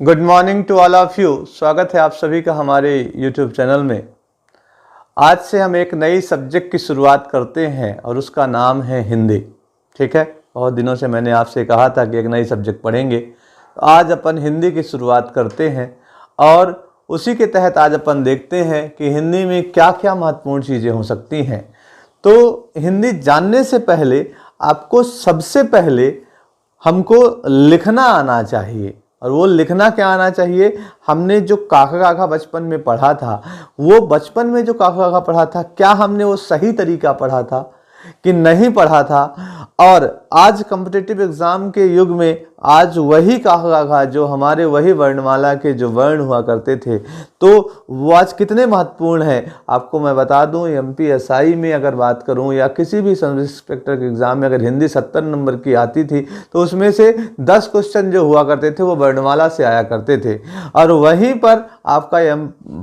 Good morning to all of you. स्वागत है आप सभी का हमारे यूट्यूब चैनल में। आज से हम एक नई सब्जेक्ट की शुरुआत करते हैं और उसका नाम है हिंदी। ठीक है, बहुत दिनों से मैंने आपसे कहा था कि एक नई सब्जेक्ट पढ़ेंगे, तो आज अपन हिंदी की शुरुआत करते हैं और उसी के तहत आज अपन देखते हैं कि हिंदी में क्या क्या महत्वपूर्ण चीज़ें हो सकती हैं। तो हिंदी जानने से पहले आपको सबसे पहले हमको लिखना आना चाहिए। और वो लिखना क्या आना चाहिए? हमने जो काका काका बचपन में पढ़ा था, वो बचपन में जो काका काका पढ़ा था, क्या हमने वो सही तरीका पढ़ा था कि नहीं पढ़ा था? और आज कॉम्पिटिटिव एग्ज़ाम के युग में आज वही काका काका जो हमारे वही वर्णमाला के जो वर्ण हुआ करते थे, तो वो आज कितने महत्वपूर्ण हैं आपको मैं बता दूं। एमपीएसआई में अगर बात करूं या किसी भी सब इंस्पेक्टर के एग्ज़ाम में अगर हिंदी 70 नंबर की आती थी तो उसमें से 10 क्वेश्चन जो हुआ करते थे वो वर्णमाला से आया करते थे। और वहीं पर आपका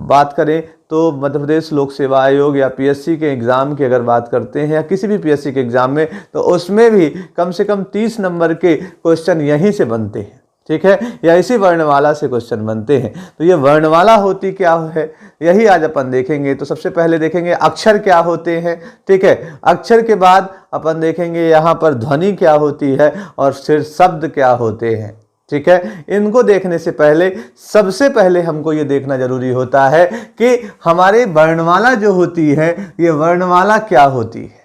बात करें तो मध्य प्रदेश लोक सेवा आयोग या पीएससी के एग्ज़ाम की अगर बात करते हैं या किसी भी पीएससी के एग्ज़ाम में, तो उसमें भी कम से कम 30 नंबर के क्वेश्चन यहीं से बनते हैं। ठीक है, या इसी वर्णमाला से क्वेश्चन बनते हैं। तो ये वर्णमाला होती क्या है, यही आज अपन देखेंगे। तो सबसे पहले देखेंगे अक्षर क्या होते हैं। ठीक है, अक्षर के बाद अपन देखेंगे यहाँ पर ध्वनि क्या होती है और फिर शब्द क्या होते हैं। ठीक है, इनको देखने से पहले सबसे पहले हमको ये देखना जरूरी होता है कि हमारे वर्णमाला जो होती है, ये वर्णमाला क्या होती है।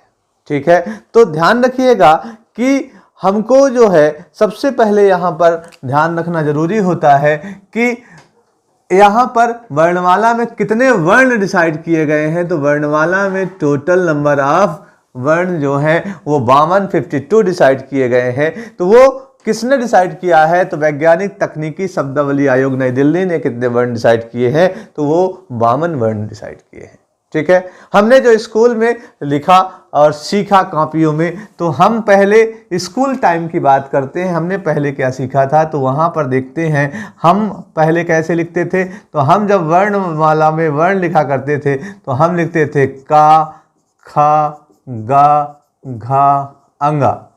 ठीक है, तो ध्यान रखिएगा कि हमको जो है सबसे पहले यहाँ पर ध्यान रखना जरूरी होता है कि यहाँ पर वर्णमाला में कितने वर्ण डिसाइड किए गए हैं। तो वर्णमाला में टोटल नंबर ऑफ वर्ण जो है वो 52 डिसाइड किए गए हैं। तो वो किसने डिसाइड किया है? तो वैज्ञानिक तकनीकी शब्दावली आयोग नई दिल्ली ने कितने वर्ण डिसाइड किए हैं? तो वो 52 वर्ण डिसाइड किए हैं। ठीक है, हमने जो स्कूल में लिखा और सीखा कापियों में, तो हम पहले स्कूल टाइम की बात करते हैं। हमने पहले क्या सीखा था, तो वहाँ पर देखते हैं हम पहले कैसे लिखते थे। तो हम जब वर्णमाला में वर्ण लिखा करते थे तो हम लिखते थे का, खा, गा, घा, अंगा,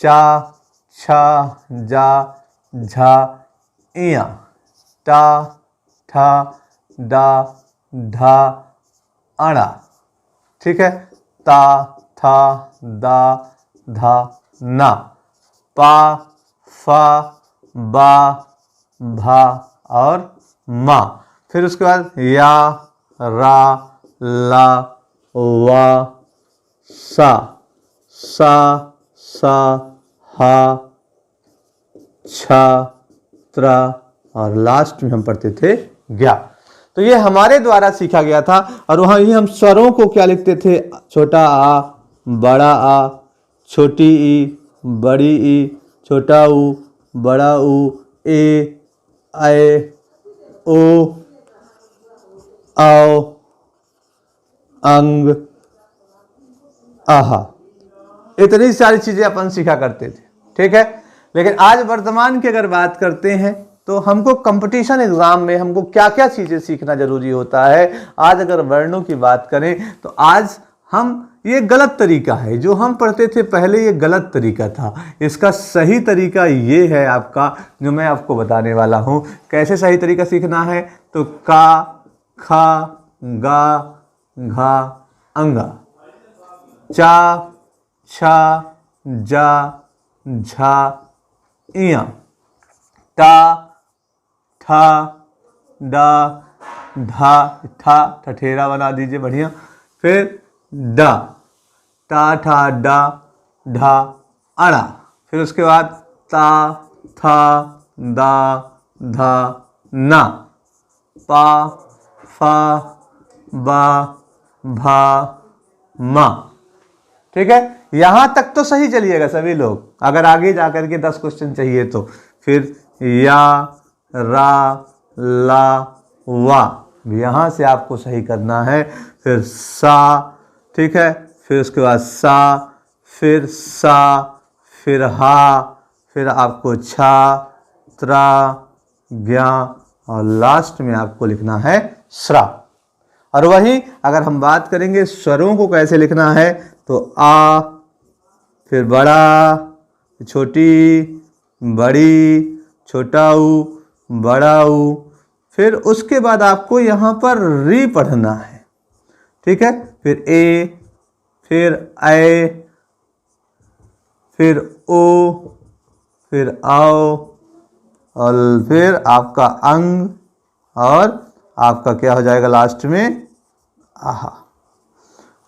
चा, छा, जा, झा, इया, टा, ठा, डा, ढा, अड़ा। ठीक है, ता, था, दा, धा, ना, पा, फा, बा, भा और मा। फिर उसके बाद या, रा, ला, वा, सा, सा, हा, छा, त्रा और लास्ट में हम पढ़ते थे ज्ञा। तो ये हमारे द्वारा सीखा गया था। और वहाँ ही हम स्वरों को क्या लिखते थे? छोटा आ, बड़ा आ, छोटी ई, बड़ी ई, छोटा ऊ, बड़ा ऊ, ए, ऐ, ओ, आओ, अंग, आहा। इतनी सारी चीज़ें अपन सीखा करते थे। ठीक है, लेकिन आज वर्तमान की अगर बात करते हैं तो हमको कंपटीशन एग्जाम में हमको क्या क्या चीज़ें सीखना जरूरी होता है। आज अगर वर्णों की बात करें तो आज हम ये गलत तरीका है जो हम पढ़ते थे पहले, ये गलत तरीका था। इसका सही तरीका ये है आपका, जो मैं आपको बताने वाला हूँ। कैसे सही तरीका सीखना है? तो का, खा, गा, घा, अंगा, चा, छा, जा, झा, इया, टा, ठा, डा, धा, ठा ठठेरा बना दीजिए, बढ़िया। फिर डा, टा, ठा, डा, ढा, अड़ा। फिर उसके बाद ता, था, दा, धा, ना, पा, फा, बा, भा, मा। ठीक है, यहां तक तो सही चलिएगा सभी लोग। अगर आगे जाकर के 10 क्वेश्चन चाहिए तो फिर या, रा, ला, वा, यहां से आपको सही करना है। फिर सा, ठीक है, फिर उसके बाद सा, फिर सा, फिर हा, फिर आपको छा, त्रा, ज्ञा और लास्ट में आपको लिखना है स्रा। और वहीं अगर हम बात करेंगे स्वरों को कैसे लिखना है, तो आ, फिर बड़ा, छोटी, बड़ी, छोटा ऊ, बड़ा ऊ, फिर उसके बाद आपको यहाँ पर री पढ़ना है, ठीक है। फिर ए, फिर ऐ, फिर ओ, फिर आओ, और फिर आपका अंग, और आपका क्या हो जाएगा लास्ट में, आहा।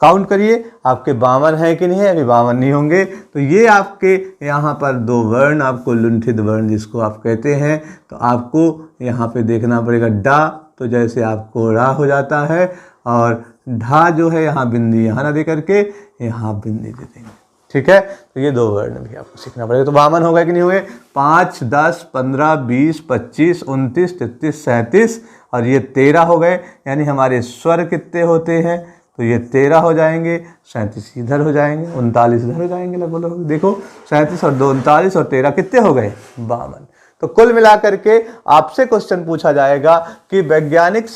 काउंट करिए आपके 52 है कि नहीं है, अभी 52 नहीं होंगे। तो ये आपके यहाँ पर 2 वर्ण, आपको लुंठित वर्ण जिसको आप कहते हैं, तो आपको यहाँ पे देखना पड़ेगा। डा तो जैसे आपको रा हो जाता है, और ढा जो है यहाँ बिंदी यहाँ ना दे करके यहाँ बिंदी दे देंगे, ठीक है। तो ये 2 वर्ण भी आपको सीखना पड़ेगा। तो 52 हो गए कि नहीं हुए, 5, 10, 15, 20, 25, 29, 33, 37 और ये 13 हो गए। यानी हमारे स्वर कितने होते हैं, तो ये 13 हो जाएंगे, 37 इधर हो जाएंगे, 39 इधर हो जाएंगे। लगभग देखो 37 और 2 39 और 13 कितने हो गए, 52। तो कुल मिलाकर के आपसे क्वेश्चन पूछा जाएगा कि वैज्ञानिक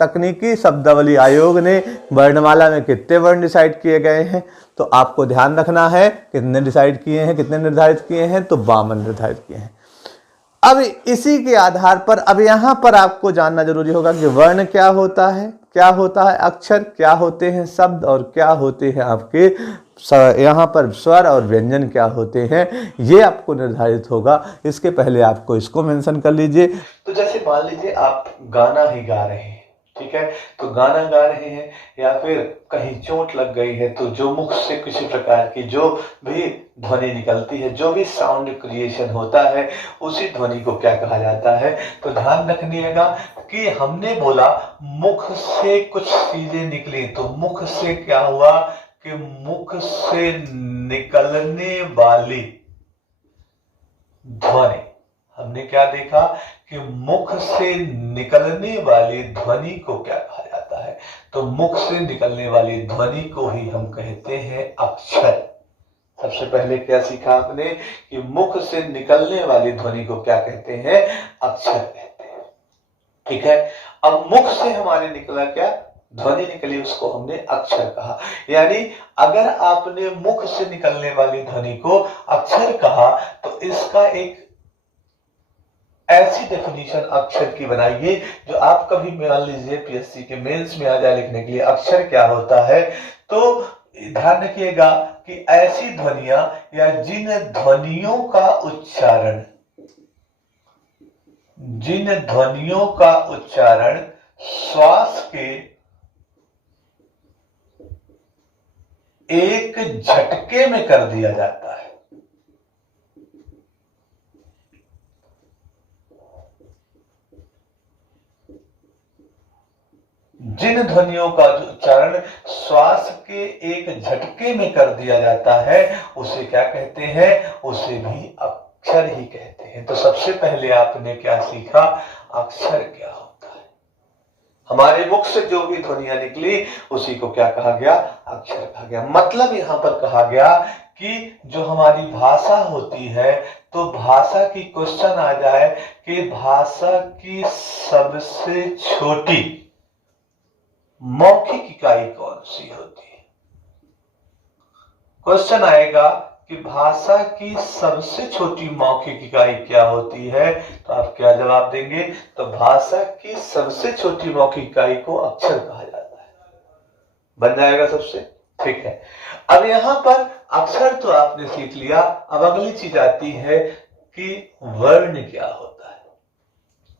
तकनीकी शब्दावली आयोग ने वर्णमाला में कितने वर्ण डिसाइड किए गए हैं। तो आपको ध्यान रखना है कितने डिसाइड किए हैं, कितने निर्धारित किए हैं, तो 52 निर्धारित किए हैं। अब इसी के आधार पर अब यहाँ पर आपको जानना जरूरी होगा कि वर्ण क्या होता है, क्या होता है अक्षर, क्या होते हैं शब्द, और क्या होते हैं आपके यहाँ पर स्वर और व्यंजन क्या होते हैं, ये आपको निर्धारित होगा। इसके पहले आपको इसको मेंशन कर लीजिए। तो जैसे मान लीजिए आप गाना ही गा रहे हैं, ठीक है, तो गाना गा रहे हैं या फिर कहीं चोट लग गई है, तो जो मुख से किसी प्रकार की जो भी ध्वनि निकलती है, जो भी साउंड क्रिएशन होता है, उसी ध्वनि को क्या कहा जाता है। तो ध्यान रखिएगा कि हमने बोला मुख से कुछ चीजें निकली, तो मुख से क्या हुआ कि मुख से निकलने वाली ध्वनि, हमने क्या देखा कि मुख से निकलने वाली ध्वनि को क्या कहा जाता है, तो मुख से निकलने वाली ध्वनि को ही हम कहते हैं अक्षर। सबसे पहले क्या सीखा आपने कि मुख से निकलने वाली ध्वनि को क्या कहते हैं, अक्षर कहते हैं, ठीक है। अब मुख से हमारे निकला क्या, ध्वनि निकली, उसको हमने अक्षर कहा। यानी अगर आपने मुख से निकलने वाली ध्वनि को अक्षर कहा, तो इसका एक ऐसी डेफिनेशन अक्षर की बनाइए जो आप कभी मान लीजिए पीएससी के मेंस में आ जाए लिखने के लिए अक्षर क्या होता है। तो ध्यान रखिएगा कि ऐसी ध्वनियां या जिन ध्वनियों का उच्चारण, जिन ध्वनियों का उच्चारण श्वास के एक झटके में कर दिया जाता है, जिन ध्वनियों का उच्चारण श्वास के एक झटके में कर दिया जाता है, उसे क्या कहते हैं, उसे भी अक्षर ही कहते हैं। तो सबसे पहले आपने क्या सीखा, अक्षर क्या होता है। हमारे मुख से जो भी ध्वनियां निकली उसी को क्या कहा गया, अक्षर कहा गया। मतलब यहां पर कहा गया कि जो हमारी भाषा होती है, तो भाषा की क्वेश्चन आ जाए कि भाषा की सबसे छोटी मौखिक इकाई कौन सी होती है। क्वेश्चन आएगा कि भाषा की सबसे छोटी मौखिक इकाई क्या होती है, तो आप क्या जवाब देंगे, तो भाषा की सबसे छोटी मौखिक इकाई को अक्षर कहा जाता है। बन जाएगा सबसे, ठीक है। अब यहां पर अक्षर तो आपने सीख लिया, अब अगली चीज आती है कि वर्ण क्या होता है।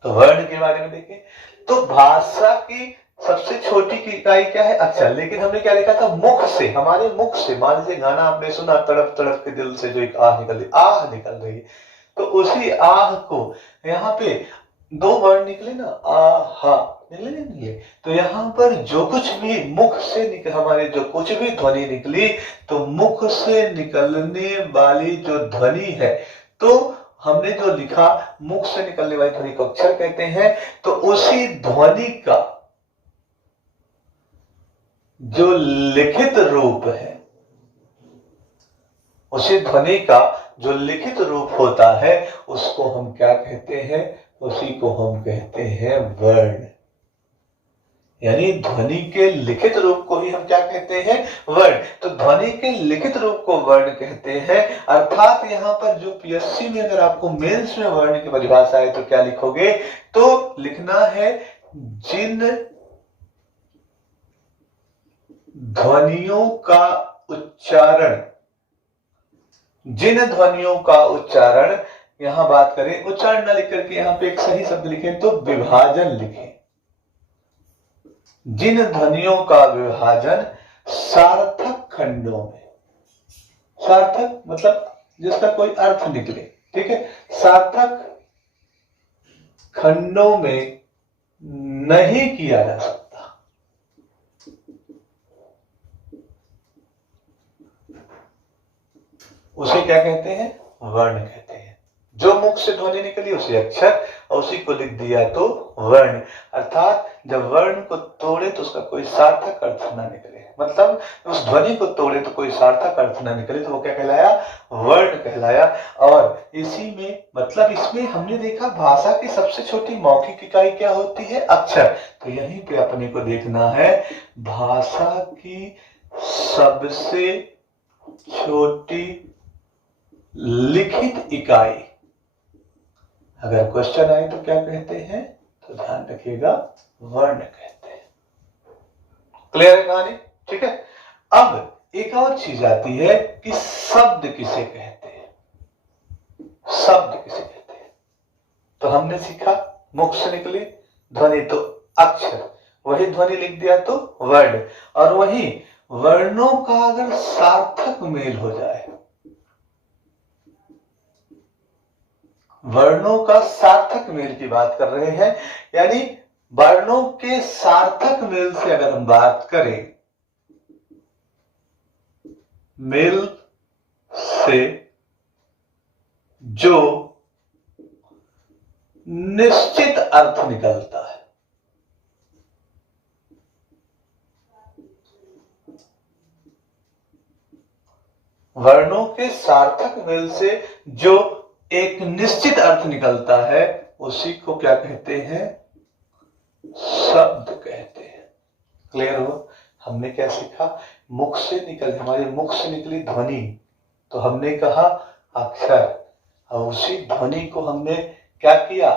तो वर्ण के बारे में देखें, तो भाषा की सबसे छोटी की इकाई क्या है, अक्षर। लेकिन हमने क्या लिखा था, मुख से, हमारे मुख से। मान लीजिए गाना आपने सुना, तड़प तड़प के दिल से जो एक आह निकल रही, आह निकल रही है, तो उसी आह को यहाँ पे 2 वर्ण निकले ना, आहा, निकले। तो यहाँ पर जो कुछ भी मुख से निकल, हमारे जो कुछ भी ध्वनि निकली, तो मुख से निकलने वाली जो ध्वनि है, तो हमने जो लिखा मुख से निकलने वाली ध्वनि को अक्षर कहते हैं। तो उसी ध्वनि का जो लिखित रूप है, उसी ध्वनि का जो लिखित रूप होता है, उसको हम क्या कहते हैं, उसी को हम कहते हैं वर्ण। यानी ध्वनि के लिखित रूप को ही हम क्या कहते हैं, वर्ण। तो ध्वनि के लिखित रूप को वर्ण कहते हैं। अर्थात यहाँ पर जो पीएससी में अगर आपको मेंस में वर्ण की परिभाषा है तो क्या लिखोगे, तो लिखना है जिन ध्वनियों का उच्चारण, जिन ध्वनियों का उच्चारण, यहां बात करें उच्चारण न लिख करके यहां पे एक सही शब्द लिखें तो विभाजन लिखें। जिन ध्वनियों का विभाजन सार्थक खंडों में, सार्थक मतलब जिसका कोई अर्थ निकले, ठीक है, सार्थक खंडों में नहीं किया जा सकता, उसे क्या कहते हैं, वर्ण कहते हैं। जो मुख से ध्वनि निकली उसे अक्षर, और उसी को लिख दिया तो वर्ण। अर्थात जब वर्ण को तोड़े तो उसका कोई सार्थक अर्थ ना निकले, मतलब उस ध्वनि को तोड़े तो कोई सार्थक अर्थ ना निकले, तो वो क्या कहलाया, वर्ण कहलाया। और इसी में मतलब इसमें हमने देखा भाषा की सबसे छोटी मौखिक इकाई क्या होती है, अक्षर। तो यहीं पे अपने को देखना है भाषा की सबसे छोटी लिखित इकाई। अगर क्वेश्चन आए तो क्या कहते हैं, तो ध्यान रखिएगा वर्ण कहते हैं। क्लियर है कहानी, ठीक है। अब एक और चीज आती है कि शब्द किसे कहते हैं, शब्द किसे कहते हैं। तो हमने सीखा मुख से निकली ध्वनि तो अक्षर, वही ध्वनि लिख दिया तो वर्ण। और वही वर्णों का अगर सार्थक मेल हो जाए, वर्णों का सार्थक मेल की बात कर रहे हैं, यानी वर्णों के सार्थक मेल से अगर हम बात करें, मेल से जो निश्चित अर्थ निकलता है, वर्णों के सार्थक मेल से जो एक निश्चित अर्थ निकलता है उसी को क्या कहते हैं, शब्द कहते हैं। क्लियर हो, हमने क्या सीखा, मुख से निकल, हमारे मुख से निकली ध्वनि तो हमने कहा अक्षर, और उसी ध्वनि को हमने क्या किया,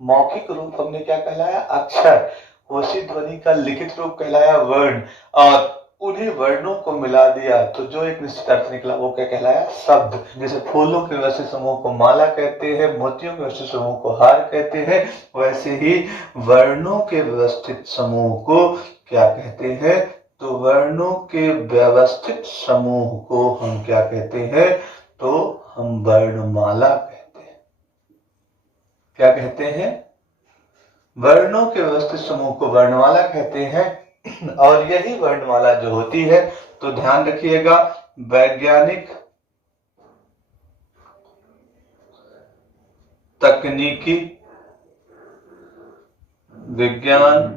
मौखिक रूप हमने क्या कहलाया, अक्षर। उसी ध्वनि का लिखित रूप कहलाया वर्ण, और उन्हीं वर्णों को मिला दिया तो जो एक निश्चित अर्थ निकला वो क्या कहलाया, शब्द। जैसे फूलों के व्यवस्थित समूह को माला कहते हैं, मोतियों के व्यवस्थित समूह को हार कहते हैं, वैसे ही वर्णों के व्यवस्थित समूह को क्या कहते हैं, तो वर्णों के व्यवस्थित समूह को हम क्या कहते हैं, तो हम वर्णमाला कहते हैं। क्या कहते हैं, वर्णों के व्यवस्थित समूह को वर्णमाला कहते हैं। और यही वर्णमाला जो होती है, तो ध्यान रखिएगा वैज्ञानिक तकनीकी विज्ञान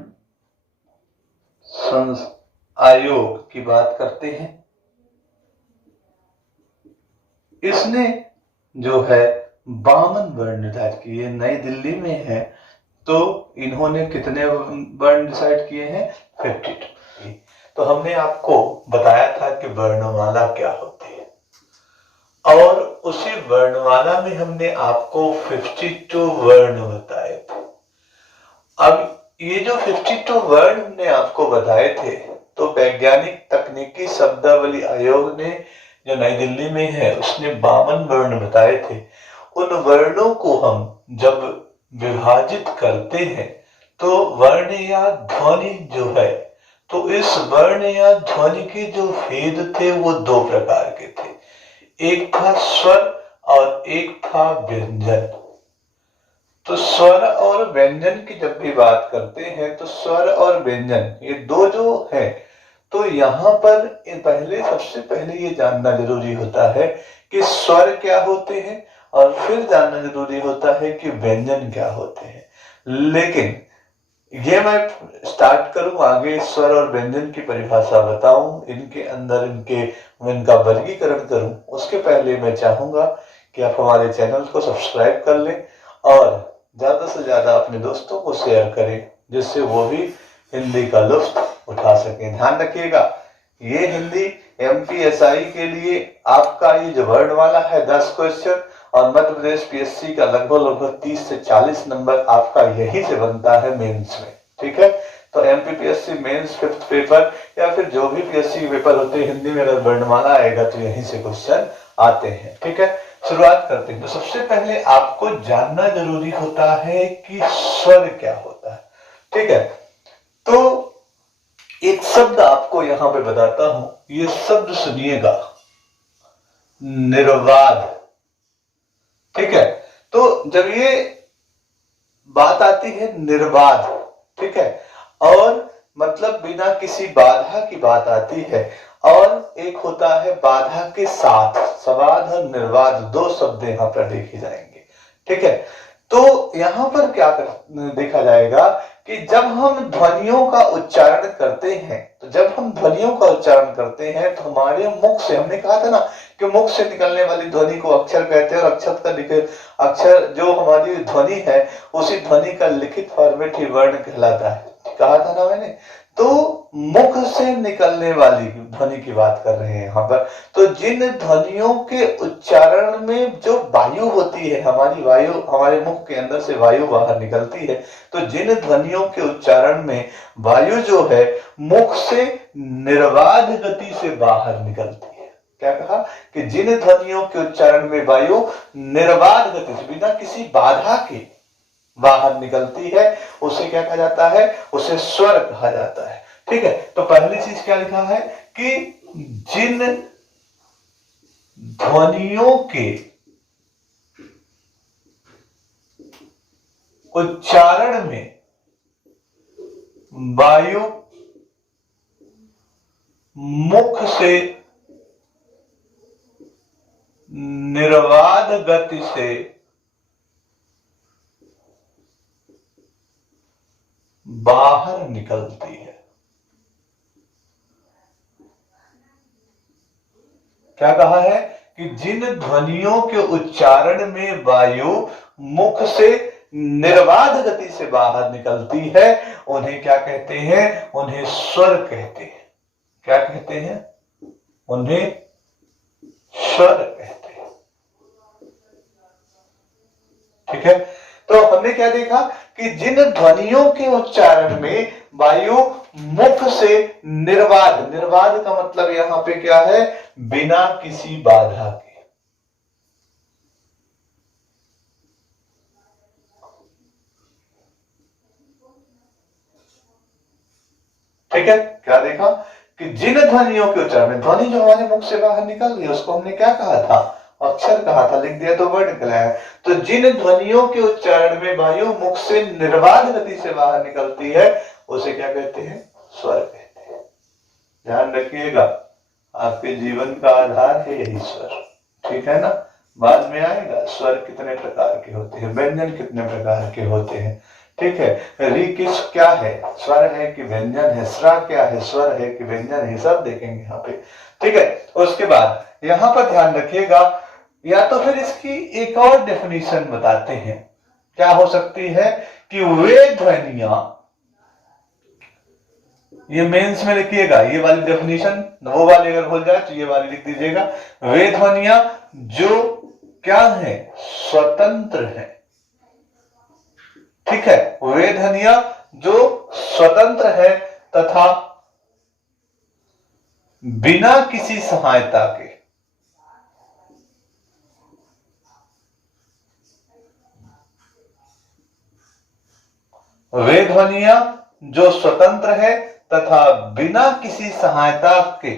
आयोग की बात करते हैं। इसने जो है 52 वर्ण निर्धारित किए, नई दिल्ली में है, तो इन्होंने कितने वर्ण डिसाइड किए हैं, 52। तो हमने आपको बताया था कि वर्णमाला क्या होती है, और उसी वर्णमाला में हमने आपको 52 वर्ण बताए थे। अब ये जो 52 वर्ण हमने आपको बताए थे, तो वैज्ञानिक तकनीकी शब्दावली आयोग ने जो नई दिल्ली में है उसने 52 वर्ण बताए थे। उन वर्णों को हम जब विभाजित करते हैं तो वर्ण या ध्वनि जो है, तो इस वर्ण या ध्वनि के जो भेद थे वो 2 प्रकार के थे, एक था स्वर और एक था व्यंजन। तो स्वर और व्यंजन की जब भी बात करते हैं तो स्वर और व्यंजन ये 2 जो है, तो यहाँ पर पहले सबसे पहले ये जानना जरूरी होता है कि स्वर क्या होते हैं, और फिर जानना जरूरी होता है कि व्यंजन क्या होते हैं। लेकिन ये मैं स्टार्ट करूं आगे स्वर और व्यंजन की परिभाषा बताऊं, इनके अंदर इनका वर्गीकरण करूं, उसके पहले मैं चाहूंगा कि आप हमारे चैनल को सब्सक्राइब कर लें और ज्यादा से ज्यादा अपने दोस्तों को शेयर करें, जिससे वो भी हिंदी का लुत्फ उठा सकें। ध्यान रखिएगा, ये हिंदी एमपीएसआई के लिए आपका ये जो वर्णमाला है 10 क्वेश्चन, और मध्य प्रदेश पीएससी का लगभग 30 से 40 नंबर आपका यही से बनता है मेंस में। ठीक है, तो एमपीपीएससी मेंस 5th पेपर या फिर जो भी पीएससी पेपर होते हैं हिंदी में अगर वर्णमाला आएगा तो यहीं से क्वेश्चन आते हैं। ठीक है, शुरुआत करते हैं। तो सबसे पहले आपको जानना जरूरी होता है कि स्वर क्या होता है। ठीक है, तो एक शब्द आपको यहां पे बताता हूं, ये शब्द सुनिएगा, निर्वाध। ठीक है, तो जब ये बात आती है निर्बाध, ठीक है, और मतलब बिना किसी बाधा की बात आती है, और एक होता है बाधा के साथ, सवाध और निर्बाध 2 शब्द यहां पर देखे जाएंगे। ठीक है, तो यहां पर क्या देखा जाएगा कि जब हम ध्वनियों का उच्चारण करते हैं, तो जब हम ध्वनियों का उच्चारण करते हैं तो हमारे मुख से, हमने कहा था ना कि मुख से निकलने वाली ध्वनि को अक्षर कहते हैं, और अक्षर जो हमारी ध्वनि है उसी ध्वनि का लिखित फॉर्मेट ही वर्ण कहलाता है। कहा था ना मैंने, तो मुख से निकलने वाली ध्वनि की बात कर रहे हैं यहां पर। तो जिन ध्वनियों के उच्चारण में जो वायु होती है, हमारी वायु, हमारे मुख के अंदर से वायु बाहर निकलती है, तो जिन ध्वनियों के उच्चारण में वायु जो है मुख से निर्बाध गति से बाहर निकलती है। क्या कहा कि जिन ध्वनियों के उच्चारण में वायु निर्बाध गति से, बिना किसी बाधा के बाहर निकलती है, उसे क्या कहा जाता है, उसे स्वर कहा जाता है। ठीक है, तो पहली चीज क्या लिखा है कि जिन ध्वनियों के उच्चारण में वायु मुख से निर्बाध गति से बाहर निकलती है। क्या कहा है कि जिन ध्वनियों के उच्चारण में वायु मुख से निर्बाध गति से बाहर निकलती है, उन्हें क्या कहते हैं, उन्हें स्वर कहते हैं। क्या कहते हैं, उन्हें स्वर कहते हैं। ठीक है, तो हमने क्या देखा कि जिन ध्वनियों के उच्चारण में वायु मुख से निर्बाध, निर्बाध का मतलब यहां पे क्या है, बिना किसी बाधा के। ठीक है, क्या देखा कि जिन ध्वनियों के उच्चारण में, ध्वनि जो हमारे मुख से बाहर निकल रही है उसको हमने क्या कहा था, अक्षर कहा था, लिख दिया तो वर्ड कहलाया। तो जिन ध्वनियों के उच्चारण में वायु मुख से निर्बाध गति से बाहर निकलती है उसे क्या कहते हैं, स्वर कहते हैं। ध्यान रखिएगा, आपके जीवन का आधार है यही स्वर। ठीक है ना, बाद में आएगा स्वर कितने प्रकार के होते हैं, व्यंजन कितने प्रकार के होते हैं। ठीक है, री किस क्या है, स्वर है कि व्यंजन है, स्रा क्या है, स्वर है कि व्यंजन है, सब देखेंगे यहाँ पे। ठीक है, उसके बाद यहां पर ध्यान रखिएगा, या तो फिर इसकी एक और डेफिनेशन बताते हैं, क्या हो सकती है कि वे ध्वनियां, ये मेंस में लिखिएगा, ये वाली डेफिनेशन, वो वाली अगर भूल जाए तो ये वाली लिख दीजिएगा, वे ध्वनियां जो क्या है, स्वतंत्र है। ठीक है, वे ध्वनियां जो स्वतंत्र है तथा बिना किसी सहायता के, वे ध्वनियां जो स्वतंत्र है तथा बिना किसी सहायता के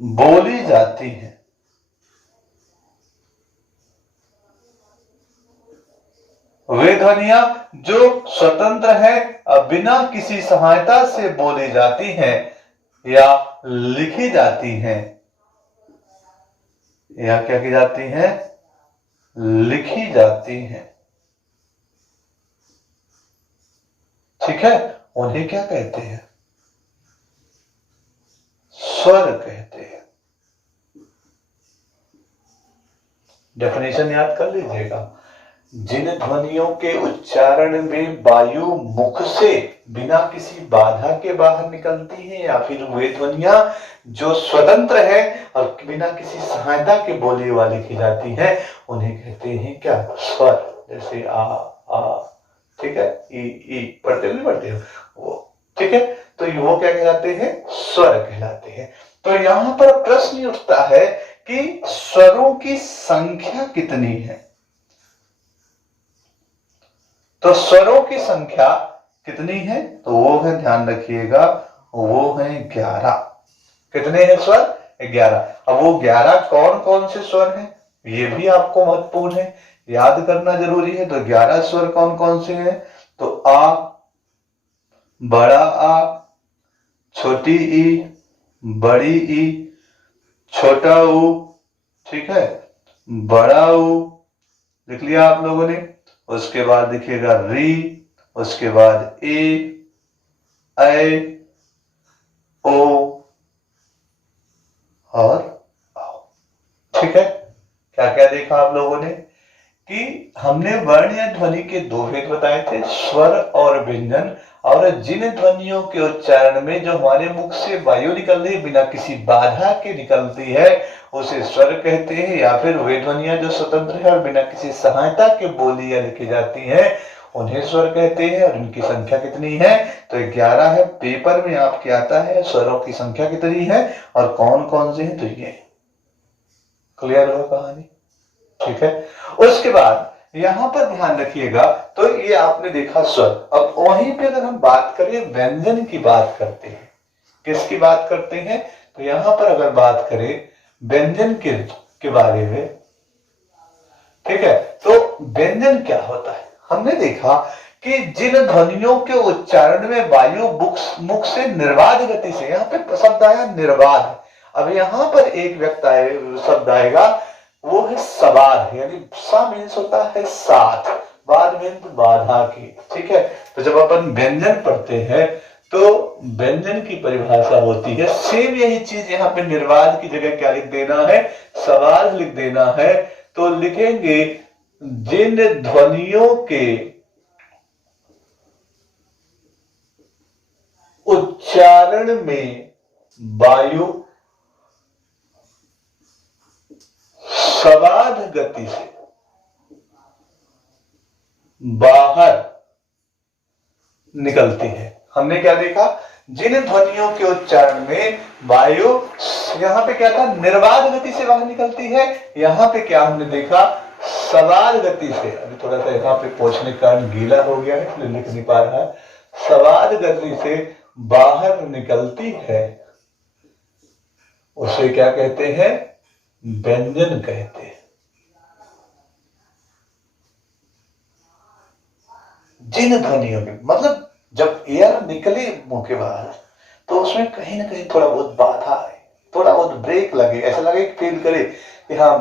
बोली जाती है। वे ध्वनियां जो स्वतंत्र है और बिना किसी सहायता से बोली जाती हैं या लिखी जाती हैं, या क्या की जाती हैं, लिखी जाती हैं। ठीक है, उन्हें क्या कहते हैं, स्वर कहते हैं। डेफिनेशन याद कर लीजिएगा, जिन ध्वनियों के उच्चारण में वायु मुख से बिना किसी बाधा के बाहर निकलती है, या फिर वे ध्वनियां जो स्वतंत्र है और बिना किसी सहायता के बोली हुआ लिखी जाती है, उन्हें कहते हैं क्या? स्वर। जैसे आ, ठीक है, ई पढ़ते नहीं पढ़ते हो वो, ठीक है, तो वो क्या कहलाते हैं? स्वर कहलाते हैं। तो यहां पर प्रश्न उठता है कि स्वरों की संख्या कितनी है? तो स्वरों की संख्या कितनी है? तो वो है, ध्यान रखिएगा, वो है 11। कितने हैं स्वर? 11। अब वो 11 कौन कौन से स्वर हैं, ये भी आपको महत्वपूर्ण है, याद करना जरूरी है। तो 11 स्वर कौन कौन से हैं? तो आ, बड़ा आ, छोटी ई, बड़ी ई, छोटा ऊ, ठीक है, बड़ा ऊ, लिख लिया आप लोगों ने। उसके बाद देखिएगा री, उसके बाद ए, ऐ, ओ और आओ। ठीक है, क्या क्या देखा आप लोगों ने कि हमने वर्ण या ध्वनि के दो भेद बताए थे, स्वर और व्यंजन। और जिन ध्वनियों के उच्चारण में जो हमारे मुख से वायु निकल रही बिना किसी बाधा के निकलती है, उसे स्वर कहते हैं। या फिर वे ध्वनियां जो स्वतंत्र है और बिना किसी सहायता के बोली या लिखी जाती है, उन्हें स्वर कहते हैं। और उनकी संख्या कितनी है? तो 11 है। पेपर में आपके आता है स्वरों की संख्या कितनी है और कौन कौन से हैं। तो ये क्लियर हो कहानी, ठीक है। उसके बाद यहां पर ध्यान रखिएगा, तो ये आपने देखा स्वर। अब वहीं पे अगर हम बात करें व्यंजन की बात करते हैं, किसकी बात करते हैं? तो यहां पर अगर बात करें व्यंजन के बारे में, ठीक है, तो व्यंजन क्या होता है? हमने देखा कि जिन ध्वनियों के उच्चारण में वायु मुख से निर्बाध गति से, यहां पे शब्द आया निर्बाध। अब यहां पर एक व्यक्त शब्द आएगा, वो है सबाध, यानी सा मीन्स होता है साथ, बाद मीन्स बाधा की, ठीक है। तो जब अपन व्यंजन पढ़ते हैं तो व्यंजन की परिभाषा होती है, सेम यही चीज यहाँ पे निर्बाध की जगह क्या लिख देना है? सबाध लिख देना है। तो लिखेंगे जिन ध्वनियों के उच्चारण में वायु सबाध गति से बाहर निकलती है। हमने क्या देखा? जिन ध्वनियों के उच्चारण में वायु यहां पे क्या था? निर्बाध गति से बाहर निकलती है। यहां पे क्या हमने देखा? सबाध गति से। अभी थोड़ा सा यहाँ पे पोंछने के कारण गीला हो गया है, इसलिए लिख नहीं पा रहा है। सबाध गति से बाहर निकलती है, उसे क्या कहते हैं? व्यंजन कहते हैं। जिन ध्वनियों में, मतलब जब एयर निकले मुंह के बाहर, तो उसमें कहीं ना कहीं थोड़ा बहुत बाधा है, थोड़ा बहुत ब्रेक लगे, ऐसा लगे, फील करे कि हाँ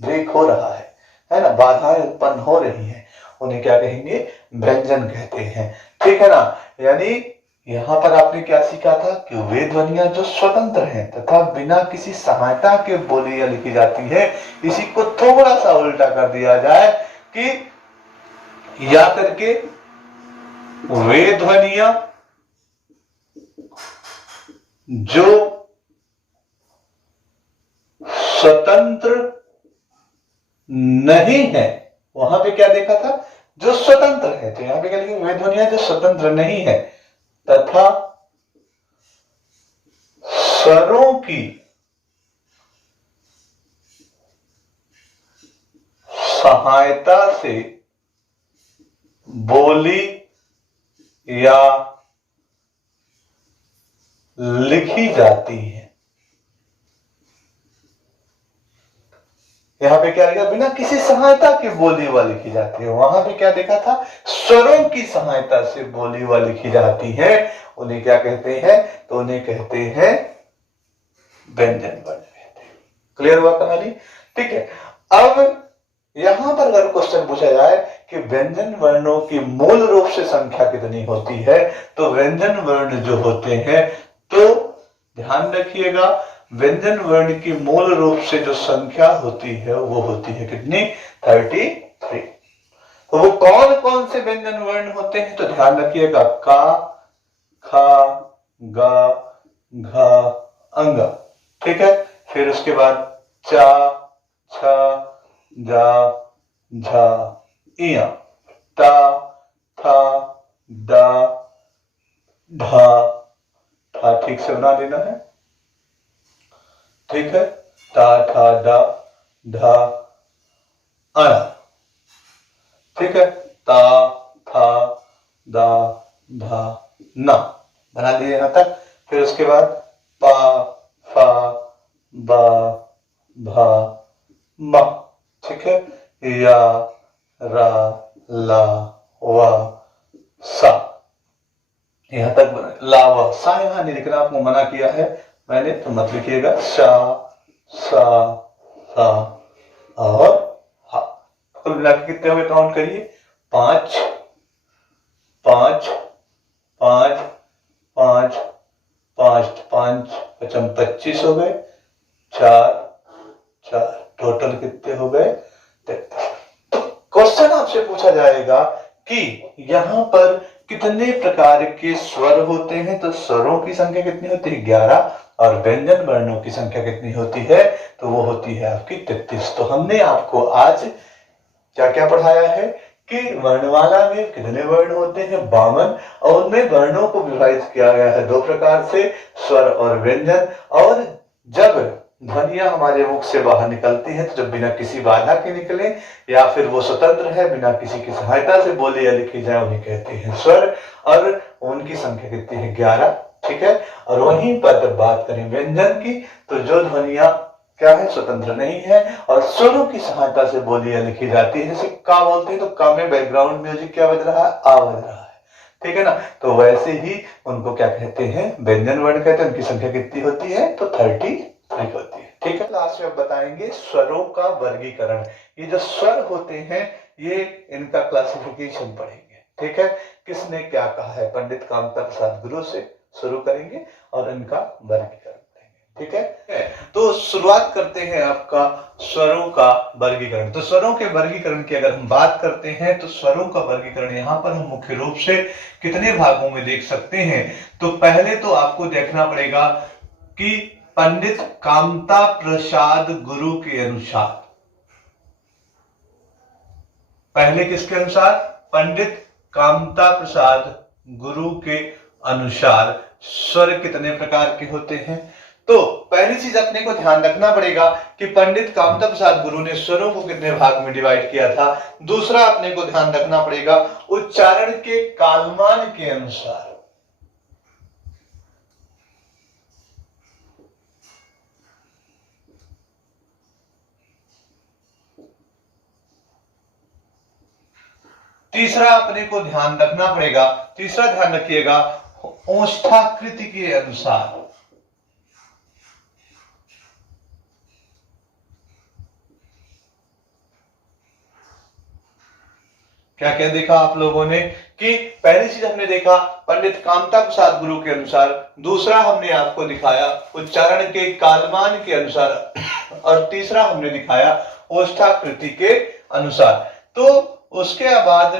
ब्रेक हो रहा है ना, बाधाएं उत्पन्न हो रही हैं, उन्हें क्या कहेंगे? व्यंजन कहते हैं, ठीक है ना। यानी यहां पर आपने क्या सीखा था कि वे ध्वनियां जो स्वतंत्र हैं तथा बिना किसी सहायता के बोली या लिखी जाती है। इसी को थोड़ा सा उल्टा कर दिया जाए कि या करके वे ध्वनियां जो स्वतंत्र नहीं है, वहां पे क्या देखा था? जो स्वतंत्र है। तो यहां पे क्या लिखेंगे? वे ध्वनियां जो स्वतंत्र नहीं है तथा स्वरों की सहायता से बोली या लिखी जाती है। यहां पे क्या लिखा? बिना किसी सहायता के बोली व लिखी जाती है। वहां पे क्या देखा था? स्वरों की सहायता से बोली व लिखी जाती है। उन्हें क्या कहते हैं? तो उन्हें कहते हैं व्यंजन वर्ण कहते हैं। क्लियर हुआ कहानी? ठीक है। अब यहां पर अगर क्वेश्चन पूछा जाए कि व्यंजन वर्णों की मूल रूप से संख्या कितनी होती है, तो व्यंजन वर्ण जो होते हैं, तो ध्यान रखिएगा, व्यंजन वर्ण की मूल रूप से जो संख्या होती है वो होती है कितनी? 33। तो वो कौन कौन से व्यंजन वर्ण होते हैं, तो ध्यान रखिएगा, का, खा, गा, घा, अंगा। ठीक है, फिर उसके बाद चा, छा, जा, झा, इया, ता, था, दा, ढा, ठा ठीक से बना देना है। ठीक है, ता, ठा, दा, धा, अणा। ठीक है, ता, था, दा, धा, ना, बना लिए यहां तक। फिर उसके बाद पा, फा, बा, भा, मा। ठीक है, या, रा, ला, वा, सा, यहां तक बना। ला, वा, सा यहां नहीं लिखना, आपको मना किया है मैंने, तो मत लिखिएगा। शा, सा, सा और हा। कुल मिला के कितने हुए, काउंट करिए। 5 5 5 5 5 5 पचम 25 हो गए। 4 4 टोटल कितने हो गए, 33। तो क्वेश्चन आपसे पूछा जाएगा कि यहां पर कितने प्रकार के स्वर होते हैं, तो स्वरों की संख्या कितनी होती है, 11, और व्यंजन वर्णों की संख्या कितनी होती है, तो वो होती है आपकी 33। तो हमने आपको आज क्या क्या पढ़ाया है कि वर्णमाला में कितने वर्ण होते हैं, 52, और उनमें वर्णों को विभाजित किया गया है 2 प्रकार से, स्वर और व्यंजन। और जब ध्वनियां हमारे मुख से बाहर निकलती हैं तो जब बिना किसी बाधा के निकले या फिर वो स्वतंत्र है, बिना किसी की सहायता से बोले या लिखी जाए, उन्हें कहते हैं स्वर, और उनकी संख्या कितनी है, 11। ठीक है, और वहीं पर जब बात करें व्यंजन की, तो जो ध्वनियां क्या है, स्वतंत्र नहीं है और स्वरों की सहायता से बोली या लिखी जाती है, जैसे का बोलते हैं तो का में बैकग्राउंड म्यूजिक क्या बज रहा है, आ बज रहा है। ठीक है ना, तो वैसे ही उनको क्या कहते हैं, व्यंजन वर्ण कहते हैं। उनकी संख्या कितनी होती है, तो 33 होती है। ठीक है, लास्ट में अब बताएंगे स्वरों का वर्गीकरण। ये जो स्वर होते हैं, ये इनका क्लासिफिकेशन पढ़ेंगे। ठीक है, किसने क्या कहा है, पंडित कामता प्रसाद गुरु से शुरू करेंगे और इनका वर्गीकरण। ठीक है, तो शुरुआत करते हैं आपका स्वरों का वर्गीकरण। तो स्वरों के वर्गीकरण की अगर हम बात करते हैं, तो स्वरों का वर्गीकरण यहां पर हम मुख्य रूप से कितने भागों में देख सकते हैं। तो पहले तो आपको देखना पड़ेगा कि पंडित कामता प्रसाद गुरु के अनुसार, पहले किसके अनुसार, पंडित कामता प्रसाद गुरु के अनुसार स्वर कितने प्रकार के होते हैं। तो पहली चीज अपने को ध्यान रखना पड़ेगा कि पंडित कामता प्रसाद गुरु ने स्वरों को कितने भाग में डिवाइड किया था। दूसरा अपने को ध्यान रखना पड़ेगा उच्चारण के कालमान के अनुसार। तीसरा अपने को ध्यान रखना पड़ेगा, तीसरा ध्यान रखिएगा ओष्ठाकृति के अनुसार। क्या क्या देखा आप लोगों ने कि पहली चीज हमने देखा पंडित कामता प्रसाद गुरु के अनुसार, दूसरा हमने आपको दिखाया उच्चारण के कालमान के अनुसार, और तीसरा हमने दिखाया ओष्ठाकृति के अनुसार। तो उसके बाद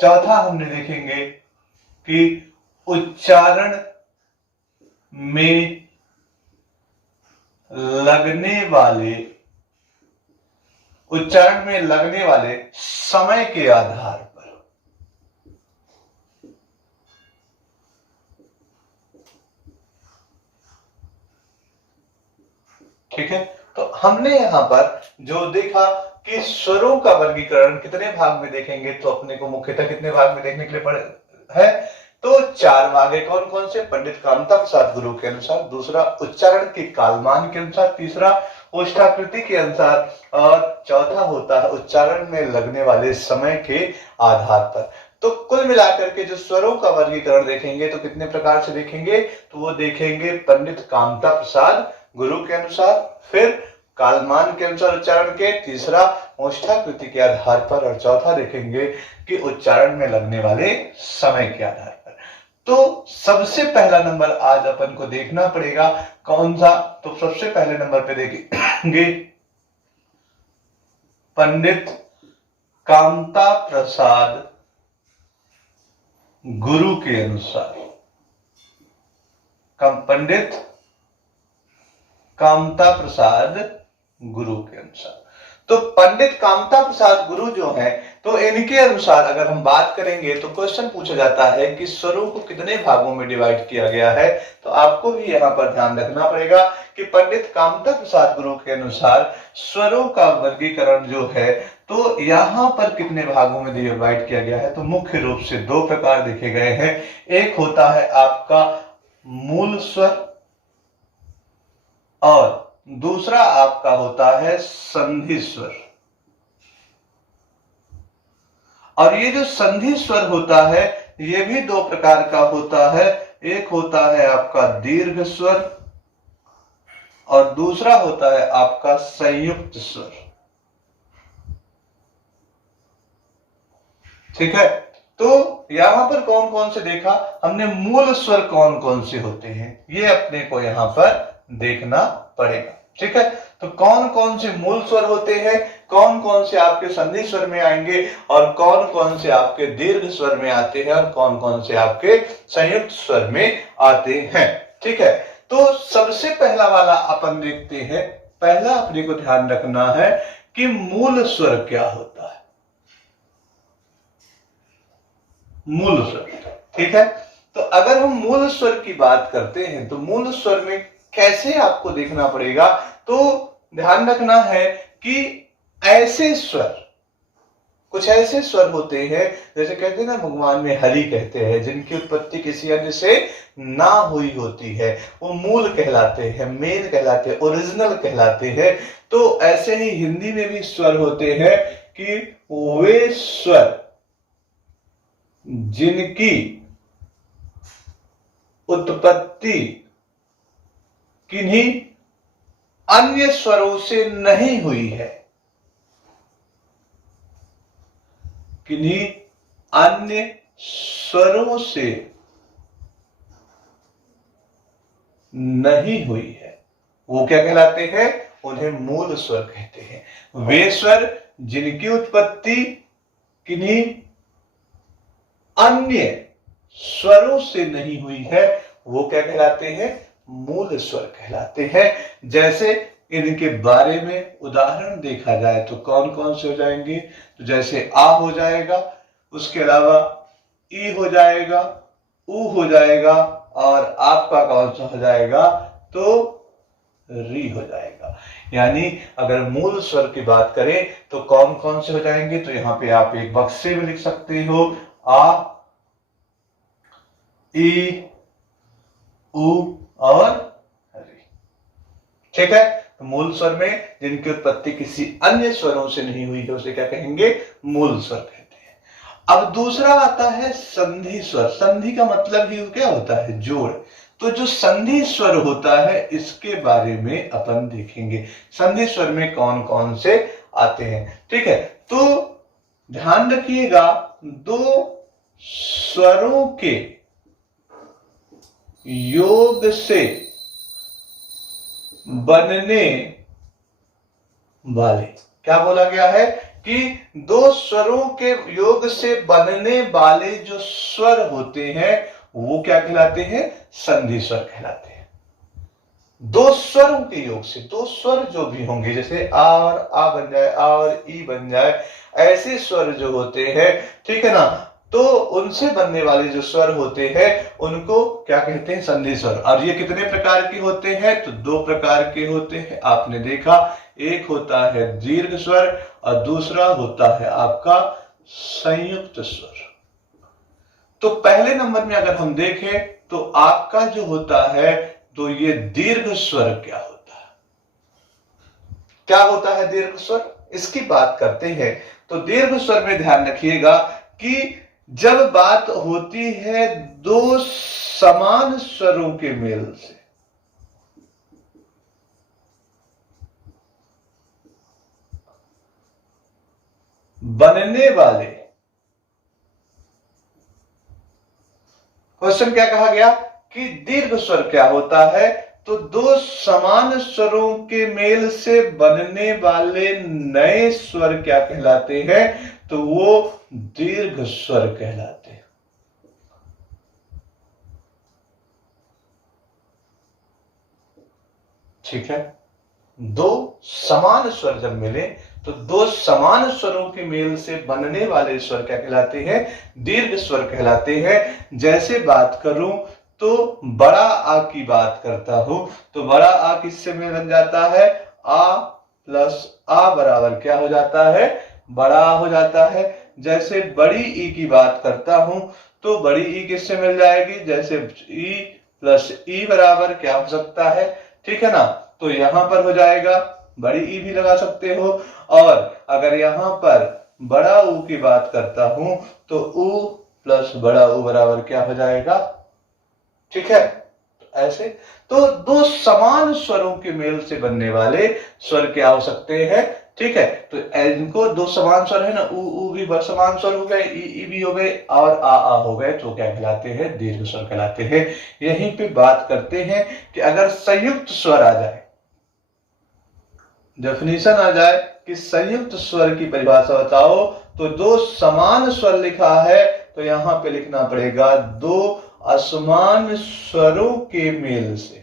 चौथा हमने देखेंगे कि उच्चारण में लगने वाले समय के आधार पर। ठीक है, तो हमने यहां पर जो देखा कि स्वरों का वर्गीकरण कितने भाग में देखेंगे, तो अपने को मुख्यतः कितने भाग में देखने के लिए पड़े है, तो 4 भाग है। कौन कौन से, पंडित कामता प्रसाद गुरु के अनुसार, दूसरा उच्चारण के कालमान के अनुसार, तीसरा ओष्ठाकृति के अनुसार, और चौथा होता है उच्चारण में लगने वाले समय के आधार पर। तो कुल मिलाकर के जो स्वरों का वर्गीकरण देखेंगे तो कितने प्रकार से देखेंगे, तो वो देखेंगे पंडित कामता प्रसाद गुरु के अनुसार, फिर कालमान के अनुसार उच्चारण के, तीसरा ओष्ठाकृति के आधार पर, और चौथा देखेंगे कि उच्चारण में लगने वाले समय के आधार पर। तो सबसे पहला नंबर आज अपन को देखना पड़ेगा कौन सा, तो सबसे पहले नंबर पे देखेंगे पंडित कामता प्रसाद गुरु के अनुसार, पंडित कामता प्रसाद गुरु के अनुसार। तो पंडित कामता प्रसाद गुरु जो है, तो इनके अनुसार अगर हम बात करेंगे तो क्वेश्चन पूछा जाता है कि स्वरों को कितने भागों में डिवाइड किया गया है। तो आपको भी यहाँ पर ध्यान रखना पड़ेगा कि पंडित कामता प्रसाद गुरु के अनुसार स्वरों का वर्गीकरण जो है, तो यहाँ पर कितने भागों में डिवाइड किया गया है। तो मुख्य रूप से दो प्रकार देखे गए हैं। एक होता है आपका मूल स्वर और दूसरा आपका होता है संधि स्वर। और ये जो संधि स्वर होता है ये भी दो प्रकार का होता है। एक होता है आपका दीर्घ स्वर और दूसरा होता है आपका संयुक्त स्वर। ठीक है, तो यहां पर कौन कौन से देखा हमने, मूल स्वर कौन कौन से होते हैं ये अपने को यहां पर देखना पड़ेगा। ठीक है, तो कौन कौन से मूल स्वर होते हैं, कौन कौन से आपके संधि स्वर में आएंगे और कौन कौन से आपके दीर्घ स्वर में आते हैं और कौन कौन से आपके संयुक्त स्वर में आते हैं। ठीक है, तो सबसे पहला वाला अपन देखते हैं। पहला अपने को ध्यान रखना है कि मूल स्वर क्या होता है। मूल स्वर, ठीक है, तो अगर हम मूल स्वर की बात करते हैं तो मूल स्वर में कैसे आपको देखना पड़ेगा, तो ध्यान रखना है कि ऐसे स्वर, कुछ ऐसे स्वर होते हैं जैसे कहते हैं ना, भगवान में हरि कहते हैं, जिनकी उत्पत्ति किसी अन्य से ना हुई होती है, वो मूल कहलाते हैं, मेन कहलाते हैं, ओरिजिनल कहलाते हैं। तो ऐसे ही हिंदी में भी स्वर होते हैं कि वे स्वर जिनकी उत्पत्ति किन्हीं अन्य स्वरों से नहीं हुई है, किन्हीं अन्य स्वरों से नहीं हुई है, वो क्या कहलाते हैं, उन्हें मूल स्वर कहते हैं। वे स्वर जिनकी उत्पत्ति किन्हीं अन्य स्वरों से नहीं हुई है, वो क्या कहलाते हैं, मूल स्वर कहलाते हैं। जैसे इनके बारे में उदाहरण देखा जाए तो कौन कौन से हो जाएंगे, तो जैसे आ हो जाएगा, उसके अलावा ई हो जाएगा, ऊ हो जाएगा और आपका कौन सा हो जाएगा, तो री हो जाएगा। यानी अगर मूल स्वर की बात करें तो कौन कौन से हो जाएंगे, तो यहां पे आप एक बक्से में लिख सकते हो, आ, ई, ऊ और री। ठीक है, तो मूल स्वर में जिनकी उत्पत्ति किसी अन्य स्वरों से नहीं हुई है उसे क्या कहेंगे, मूल स्वर कहते हैं। अब दूसरा आता है संधि स्वर। संधि का मतलब ही क्या होता है, जोड़। तो जो संधि स्वर होता है इसके बारे में अपन देखेंगे, संधि स्वर में कौन कौन से आते हैं। ठीक है, तो ध्यान रखिएगा, दो स्वरों के योग से बनने वाले, क्या बोला गया है कि दो स्वरों के योग से बनने वाले जो स्वर होते हैं वो क्या कहलाते हैं, संधि स्वर कहलाते हैं। दो स्वरों के योग से, दो स्वर जो भी होंगे, जैसे आ और आ बन जाए, आ और ई बन जाए, ऐसे स्वर जो होते हैं, ठीक है ना, तो उनसे बनने वाले जो स्वर होते हैं उनको क्या कहते हैं, संधि स्वर। और ये कितने प्रकार के होते हैं, तो दो प्रकार के होते हैं। आपने देखा, एक होता है दीर्घ स्वर और दूसरा होता है आपका संयुक्त स्वर। तो पहले नंबर में अगर हम देखें तो आपका जो होता है, तो ये दीर्घ स्वर क्या होता है, क्या होता है दीर्घ स्वर, इसकी बात करते हैं। तो दीर्घ स्वर में ध्यान रखिएगा कि जब बात होती है दो समान स्वरों के मेल से, बनने वाले, क्वेश्चन क्या कहा गया कि दीर्घ स्वर क्या होता है, तो दो समान स्वरों के मेल से बनने वाले नए स्वर क्या कहलाते हैं, तो वो दीर्घ स्वर कहलाते हैं। ठीक है, दो समान स्वर जब मिले तो दो समान स्वरों के मेल से बनने वाले स्वर क्या कहलाते हैं? दीर्घ स्वर कहलाते हैं। जैसे बात करूं तो बड़ा आ की बात करता हूं तो बड़ा आ किससे में बन जाता है? आ प्लस आ बराबर क्या हो जाता है? बड़ा हो जाता है। जैसे बड़ी ई की बात करता हूं तो बड़ी ई किससे मिल जाएगी? जैसे ई प्लस ई बराबर क्या हो सकता है? ठीक है ना, तो यहां पर हो जाएगा, बड़ी ई भी लगा सकते हो। और अगर यहां पर बड़ा ऊ की बात करता हूं तो ऊ प्लस बड़ा ऊ बराबर क्या हो जाएगा? ठीक है, ऐसे तो दो समान स्वरों के मेल से बनने वाले स्वर क्या हो सकते हैं? ठीक है, तो इनको दो समान स्वर है ना, ऊ भी समान स्वर हो गए, ई भी हो गए और आ हो गए, तो क्या कहलाते हैं? दीर्घ स्वर कहलाते हैं। यहीं पे बात करते हैं कि अगर संयुक्त स्वर आ जाए, डेफिनेशन आ जाए कि संयुक्त स्वर की परिभाषा बताओ, तो दो समान स्वर लिखा है तो यहां पे लिखना पड़ेगा दो असमान स्वरों के मेल से।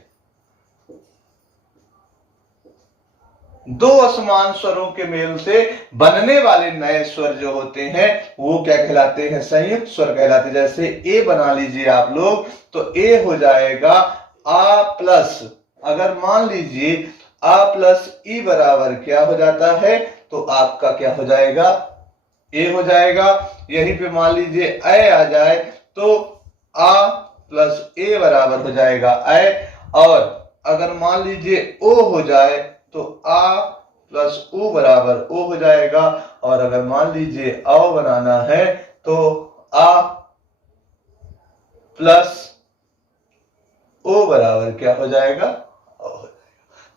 दो असमान स्वरों के मेल से बनने वाले नए स्वर जो होते हैं वो क्या कहलाते हैं? संयुक्त स्वर कहलाते हैं। जैसे ए बना लीजिए आप लोग, तो ए हो जाएगा आ प्लस, अगर मान लीजिए आ प्लस ई बराबर क्या हो जाता है, तो आपका क्या हो जाएगा? ए हो जाएगा। यहीं पे मान लीजिए ए आ जाए तो आ प्लस ए बराबर हो जाएगा ए, और अगर मान लीजिए ओ हो जाए तो आ प्लस ओ बराबर ओ हो जाएगा, और अगर मान लीजिए अ बनाना है तो आ प्लस ओ बराबर क्या हो जाएगा?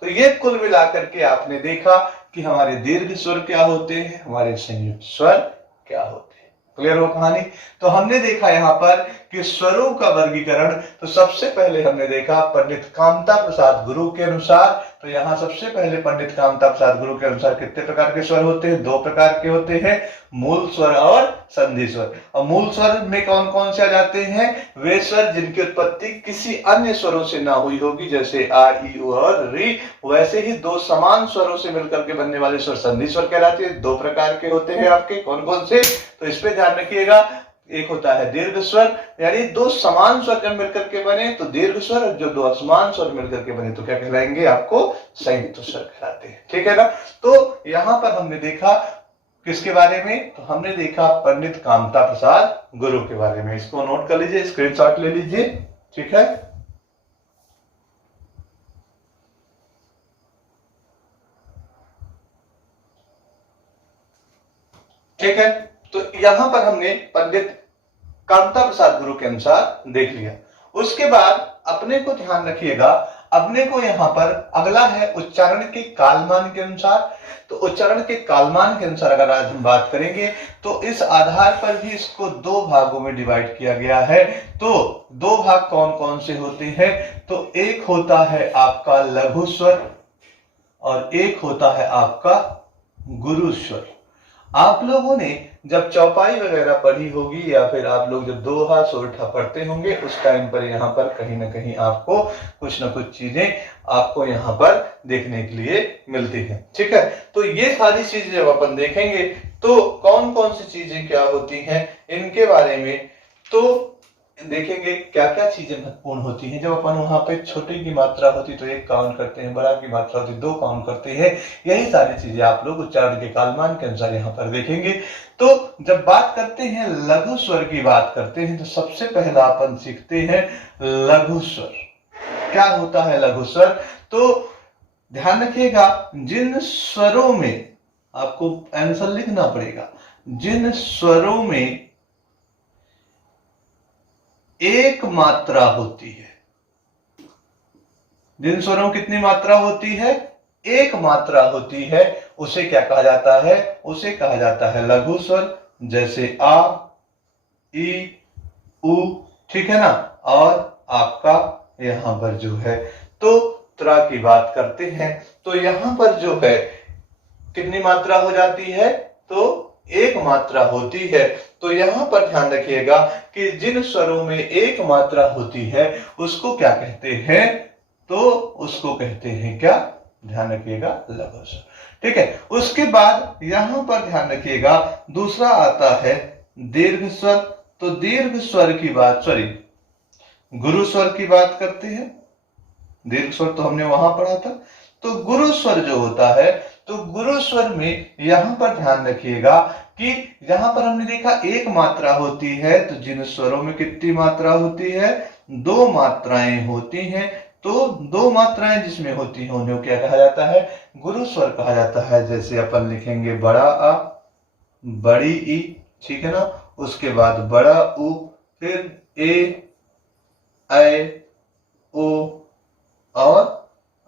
तो ये कुल मिलाकर के आपने देखा कि हमारे दीर्घ स्वर क्या होते हैं, हमारे संयुक्त स्वर क्या होते हैं। क्लियर हो कहानी? तो हमने देखा यहां पर कि स्वरों का वर्गीकरण, तो सबसे पहले हमने देखा पंडित कामता प्रसाद गुरु के अनुसार, तो यहां सबसे पहले पंडित कामता प्रसाद गुरु के अनुसार कितने प्रकार के स्वर होते हैं? दो प्रकार के होते हैं, मूल स्वर और संधि स्वर। और मूल स्वर में कौन कौन से आ जाते हैं? वे स्वर जिनकी उत्पत्ति किसी अन्य स्वरों से ना हुई होगी, जैसे आ ई उ और री। वैसे ही दो समान स्वरों से मिलकर के बनने वाले स्वर संधि स्वर कहलाते हैं। दो प्रकार के होते हैं आपके, कौन कौन से? तो इस पे ध्यान रखिएगा। एक होता है दीर्घ स्वर, यानी दो समान स्वर जब मिलकर के बने तो दीर्घ स्वर, जो दो असमान स्वर मिलकर के बने तो क्या कहलाएंगे? आपको संयुक्त स्वर कहलाते हैं। ठीक है ना? तो यहां पर हमने देखा किसके बारे में? तो हमने देखा पंडित कामता प्रसाद गुरु के बारे में। इसको नोट कर लीजिए, स्क्रीनशॉट ले लीजिए। ठीक है, ठीक है। तो यहां पर हमने पंडित कामता प्रसाद गुरु के अनुसार देख लिया। उसके बाद अपने को ध्यान रखिएगा, अपने को यहां पर अगला है उच्चारण के कालमान के अनुसार। तो उच्चारण के कालमान के अनुसार अगर आज हम बात करेंगे तो इस आधार पर भी इसको दो भागों में डिवाइड किया गया है। तो दो भाग कौन कौन से होते हैं? तो एक होता है आपका लघु स्वर और एक होता है आपका गुरु स्वर। आप लोगों ने जब चौपाई वगैरह पढ़ी होगी या फिर आप लोग जब दोहा सोरठा पढ़ते होंगे उस टाइम पर यहाँ पर कहीं ना कहीं आपको कुछ ना कुछ चीजें आपको यहाँ पर देखने के लिए मिलती हैं। ठीक है, तो ये सारी चीजें जब अपन देखेंगे तो कौन कौन सी चीजें क्या होती हैं इनके बारे में तो देखेंगे क्या क्या चीजें महत्वपूर्ण होती हैं। जब अपन वहां पे छोटे की मात्रा होती तो एक काउंट करते हैं, बड़ा की मात्रा होती दो काउंट करते हैं। यही सारी चीजें आप लोग उच्चारण के कालमान के अनुसार यहाँ पर देखेंगे। तो जब बात करते हैं लघु स्वर की बात करते हैं तो सबसे पहला अपन सीखते हैं लघु स्वर। क्या होता है लघु स्वर? तो ध्यान रखिएगा, जिन स्वरों में आपको आंसर लिखना पड़ेगा, जिन स्वरों में एक मात्रा होती है, जिन स्वरों कितनी मात्रा होती है? एक मात्रा होती है, उसे क्या कहा जाता है? उसे कहा जाता है लघु स्वर। जैसे आ, ई, उ, ठीक है ना, और आपका यहां पर जो है तो त्रा की बात करते हैं तो यहां पर जो है कितनी मात्रा हो जाती है? तो एक मात्रा होती है, तो यहाँ पर ध्यान रखिएगा कि जिन स्वरों में एक मात्रा होती है उसको क्या कहते हैं, तो उसको कहते हैं क्या, ध्यान रखिएगा, लघु स्वर। ठीक है, उसके बाद यहां पर ध्यान रखिएगा दूसरा आता है दीर्घ स्वर। तो दीर्घ स्वर की बात, सॉरी, गुरु स्वर की बात करते हैं। दीर्घ स्वर तो हमने वहां पढ़ा था। तो गुरु स्वर जो होता है, तो गुरु स्वर में यहां पर ध्यान रखिएगा कि यहां पर हमने देखा एक मात्रा होती है, तो जिन स्वरों में कितनी मात्रा होती है, दो मात्राएं होती हैं। तो दो मात्राएं जिसमें होती हैं उन्हें क्या कहा जाता है, गुरु स्वर कहा जाता है। जैसे अपन लिखेंगे बड़ा आ, बड़ी ई, ठीक है ना, उसके बाद बड़ा उ, फिर ए, ऐ, ओ और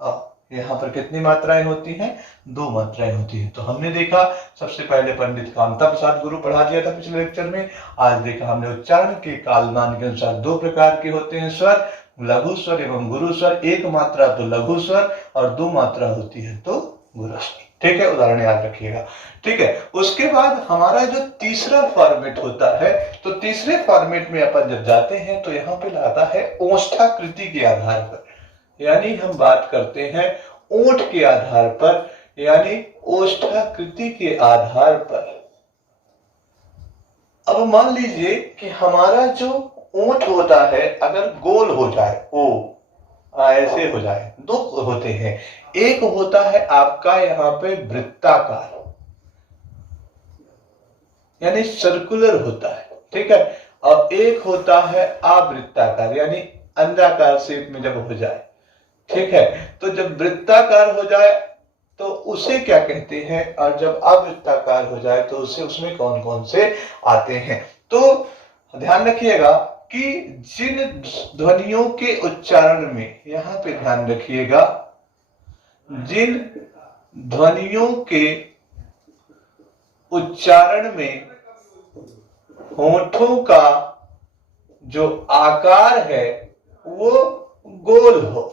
अ। यहाँ पर कितनी मात्राएं होती हैं, दो मात्राएं होती हैं। तो हमने देखा सबसे पहले पंडित कामता प्रसाद गुरु पढ़ा दिया था पिछले लेक्चर में। आज देखा हमने उच्चारण के कालमान के अनुसार दो प्रकार के होते हैं स्वर, लघु स्वर एवं गुरु स्वर। एक मात्रा तो लघु स्वर और दो मात्रा होती है तो गुरु स्वर। ठीक है, उदाहरण याद रखिएगा। ठीक है, उसके बाद हमारा जो तीसरा फॉर्मेट होता है, तो तीसरे फॉर्मेट में अपन जब जाते हैं तो यहाँ पे आता है ओष्ठाकृति के आधार पर, यानी हम बात करते हैं ओंठ के आधार पर, यानी ओष्ठाकृति के आधार पर। अब मान लीजिए कि हमारा जो ओंठ होता है अगर गोल हो जाए, ओ ऐसे हो जाए, दो होते हैं। एक होता है आपका यहाँ पे वृत्ताकार, यानी सर्कुलर होता है, ठीक है, और एक होता है आवृत्ताकार, यानी अंडाकार शेप में जब हो जाए। ठीक है, तो जब वृत्ताकार हो जाए तो उसे क्या कहते हैं, और जब अवृत्ताकार हो जाए तो उसे, उसमें कौन कौन से आते हैं। तो ध्यान रखिएगा कि जिन ध्वनियों के उच्चारण में, यहां पे ध्यान रखिएगा, जिन ध्वनियों के उच्चारण में होठों का जो आकार है वो गोल हो,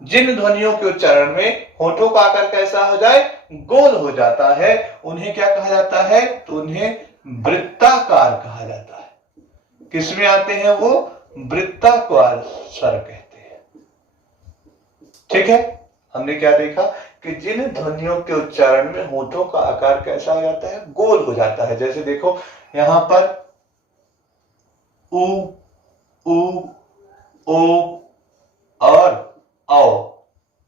जिन ध्वनियों के उच्चारण में होठों का आकार कैसा हो जाए, गोल हो जाता है, उन्हें क्या कहा जाता है, तो उन्हें वृत्ताकार कहा जाता है। किसमें आते हैं वो, वृत्ताकार स्वर कहते हैं। ठीक है, हमने क्या देखा कि जिन ध्वनियों के उच्चारण में होठों का आकार कैसा हो जाता है, गोल हो जाता है। जैसे देखो यहां पर उ, उ, ओ और आओ।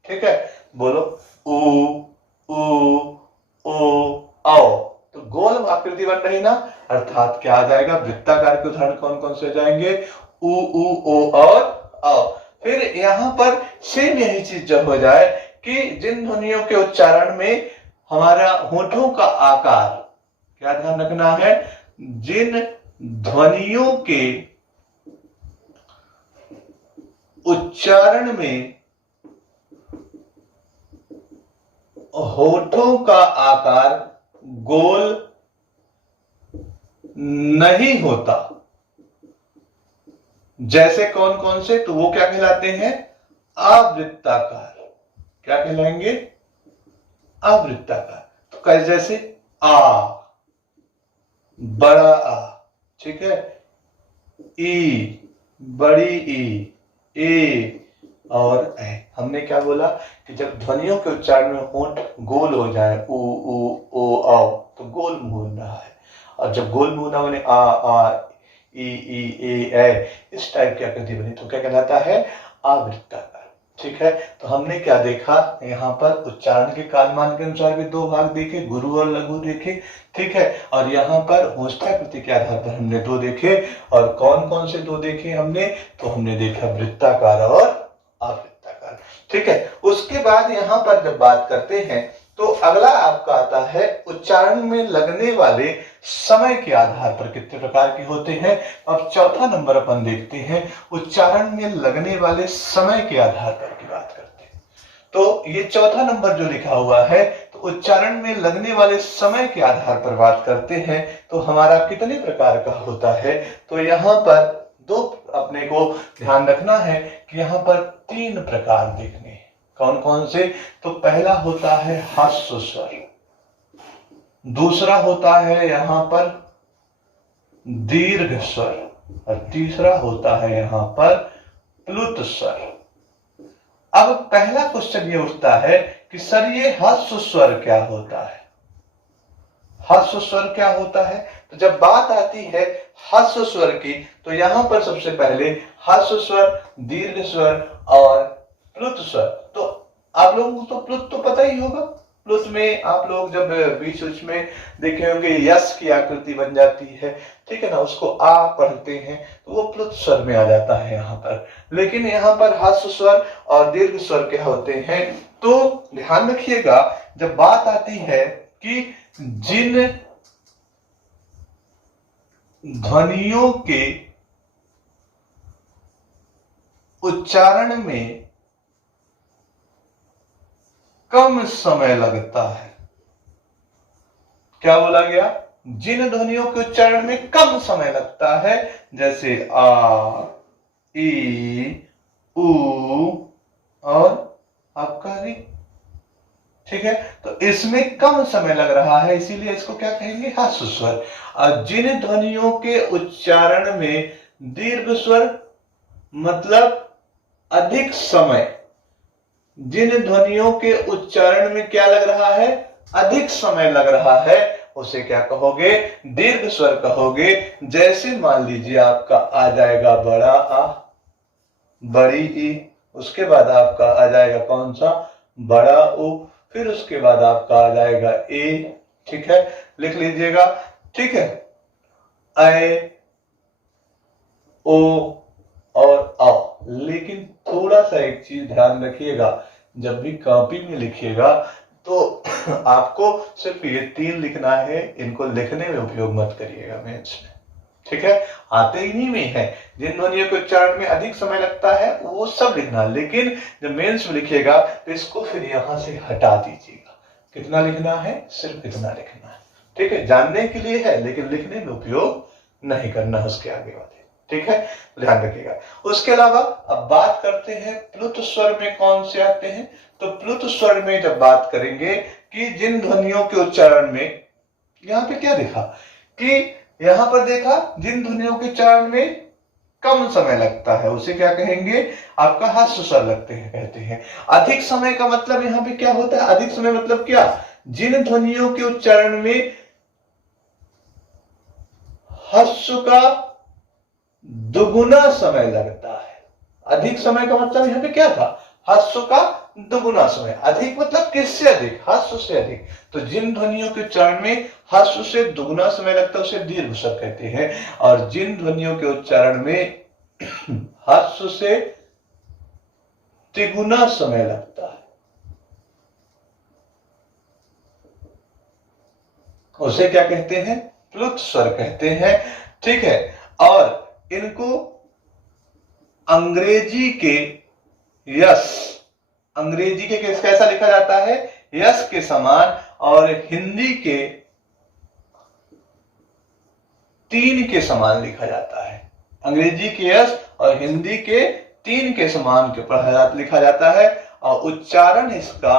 ठीक है, बोलो उ, उ, ओ, आओ, तो गोल आकृति बन रही ना, अर्थात क्या आ जाएगा, वृत्ताकार के उदाहरण कौन कौन से जाएंगे, उ, ओ और आओ। फिर यहां पर सेम यही चीज जब हो जाए कि जिन ध्वनियों के उच्चारण में हमारा होठों का आकार, क्या ध्यान रखना है, जिन ध्वनियों के उच्चारण में होठों का आकार गोल नहीं होता, जैसे कौन कौन से, तो वो क्या कहलाते हैं, आवृत्ताकार। क्या कहलाएंगे, आवृत्ताकार। तो कैसे, जैसे आ, बड़ा आ, ठीक है, ई, बड़ी ई, ए और ऐ। हमने क्या बोला कि जब ध्वनियों के उच्चारण में होंठ गोल हो जाए, उ, ओ, आओ, तो गोल मुंह बन रहा है। और जब गोल मुंह ना बने, आ, ई, ए, ऐ, इस टाइप की आकृति बनी तो क्या कहलाता है, आवृत्ताकार। ठीक है, तो हमने क्या देखा, यहाँ पर उच्चारण के कालमान के अनुसार भी दो भाग देखे, गुरु और लघु देखे। ठीक है, और यहाँ पर होष्ठाकृति के आधार पर हमने दो देखे, और कौन कौन से दो देखे हमने, तो हमने देखा वृत्ताकार और आवृत्ताकार। ठीक है, उसके बाद यहाँ पर जब बात करते हैं तो अगला आपका आता है उच्चारण में लगने वाले समय के आधार पर कितने प्रकार के होते हैं। अब चौथा नंबर अपन देखते हैं, उच्चारण में लगने वाले समय के आधार पर की बात करते हैं। तो ये चौथा नंबर जो लिखा हुआ है, तो उच्चारण में लगने वाले समय के आधार पर बात करते हैं, तो हमारा कितने प्रकार का होता है। तो यहाँ पर दो अपने को ध्यान रखना है कि यहाँ पर तीन प्रकार देखने हैं। कौन कौन से, तो पहला होता है हास्य स्वर, दूसरा होता है यहां पर दीर्घ स्वर, और तीसरा होता है यहां पर प्लुत स्वर। अब पहला क्वेश्चन ये उठता है कि सर ये ह्रस्व स्वर क्या होता है? ह्रस्व स्वर क्या होता है? तो जब बात आती है ह्रस्व स्वर की, तो यहां पर सबसे पहले ह्रस्व स्वर, दीर्घ स्वर और प्लुत स्वर। तो आप लोगों को तो प्लुत तो पता ही होगा। प्लुत में आप लोग जब बीच बीच में देखे होंगे यस की आकृति बन जाती है, ठीक है ना, उसको आ पढ़ते हैं तो वो प्लुत स्वर में आ जाता है यहाँ पर। लेकिन यहाँ पर ह्रस्व स्वर और दीर्घ स्वर क्या होते हैं? तो ध्यान रखिएगा, जब बात आती है कि जिन ध्वनियों के उच्चारण में कम समय लगता है, क्या बोला गया? जिन ध्वनियों के उच्चारण में कम समय लगता है, जैसे आ, ई, ऊ और आपका री, ठीक है, तो इसमें कम समय लग रहा है, इसीलिए इसको क्या कहेंगे? ह्रस्व स्वर। और जिन ध्वनियों के उच्चारण में दीर्घ स्वर मतलब अधिक समय, जिन ध्वनियों के उच्चारण में क्या लग रहा है? अधिक समय लग रहा है, उसे क्या कहोगे? दीर्घ स्वर कहोगे। जैसे मान लीजिए आपका आ जाएगा बड़ा आ, बड़ी ई, उसके बाद आपका आ जाएगा कौन सा? बड़ा ऊ, फिर उसके बाद आपका आ जाएगा ए, ठीक है, लिख लीजिएगा, ठीक है, ए, ओ और आ। लेकिन थोड़ा सा एक चीज ध्यान रखिएगा, जब भी कॉपी में लिखिएगा तो आपको सिर्फ ये 3 लिखना है, इनको लिखने में उपयोग मत करिएगा मेंस में, ठीक है, आते ही नहीं में है। जिन ध्वनियों के उच्चारण में अधिक समय लगता है वो सब लिखना, लेकिन जब मेंस में लिखिएगा तो इसको फिर यहां से हटा दीजिएगा। कितना लिखना है? सिर्फ इतना लिखना है, ठीक है, जानने के लिए है लेकिन लिखने में उपयोग नहीं करना उसके आगे वाले, ठीक है, ध्यान रखिएगा। उसके अलावा अब बात करते हैं प्लुत स्वर में कौन से आते हैं। तो प्लुत स्वर में जब बात करेंगे कि जिन ध्वनियों के उच्चारण में, यहां पे क्या देखा कि यहां पर देखा जिन ध्वनियों के उच्चारण में कम समय लगता है, उसे क्या कहेंगे? आपका ह्रस्व स्वर लगते हैं, कहते हैं। अधिक समय का मतलब यहां पे क्या होता है? अधिक समय मतलब क्या? जिन ध्वनियों के उच्चारण में ह्रस्व का दुगुना समय लगता है। अधिक समय का मतलब यहां पे क्या था? ह्रस्व का दुगुना समय। अधिक मतलब किससे अधिक? ह्रस्व से अधिक। तो जिन ध्वनियों के उच्चारण में ह्रस्व से दुगुना समय लगता है उसे दीर्घ स्वर कहते हैं, और जिन ध्वनियों के उच्चारण में ह्रस्व से तिगुना समय लगता है उसे क्या कहते हैं? प्लुत स्वर कहते हैं, ठीक है। और इनको अंग्रेजी के यस, अंग्रेजी के कैसा लिखा जाता है? यस के समान, और हिंदी के 3 के समान लिखा जाता है। अंग्रेजी के यस और हिंदी के 3 के समान के ऊपर लिखा जाता है, और उच्चारण इसका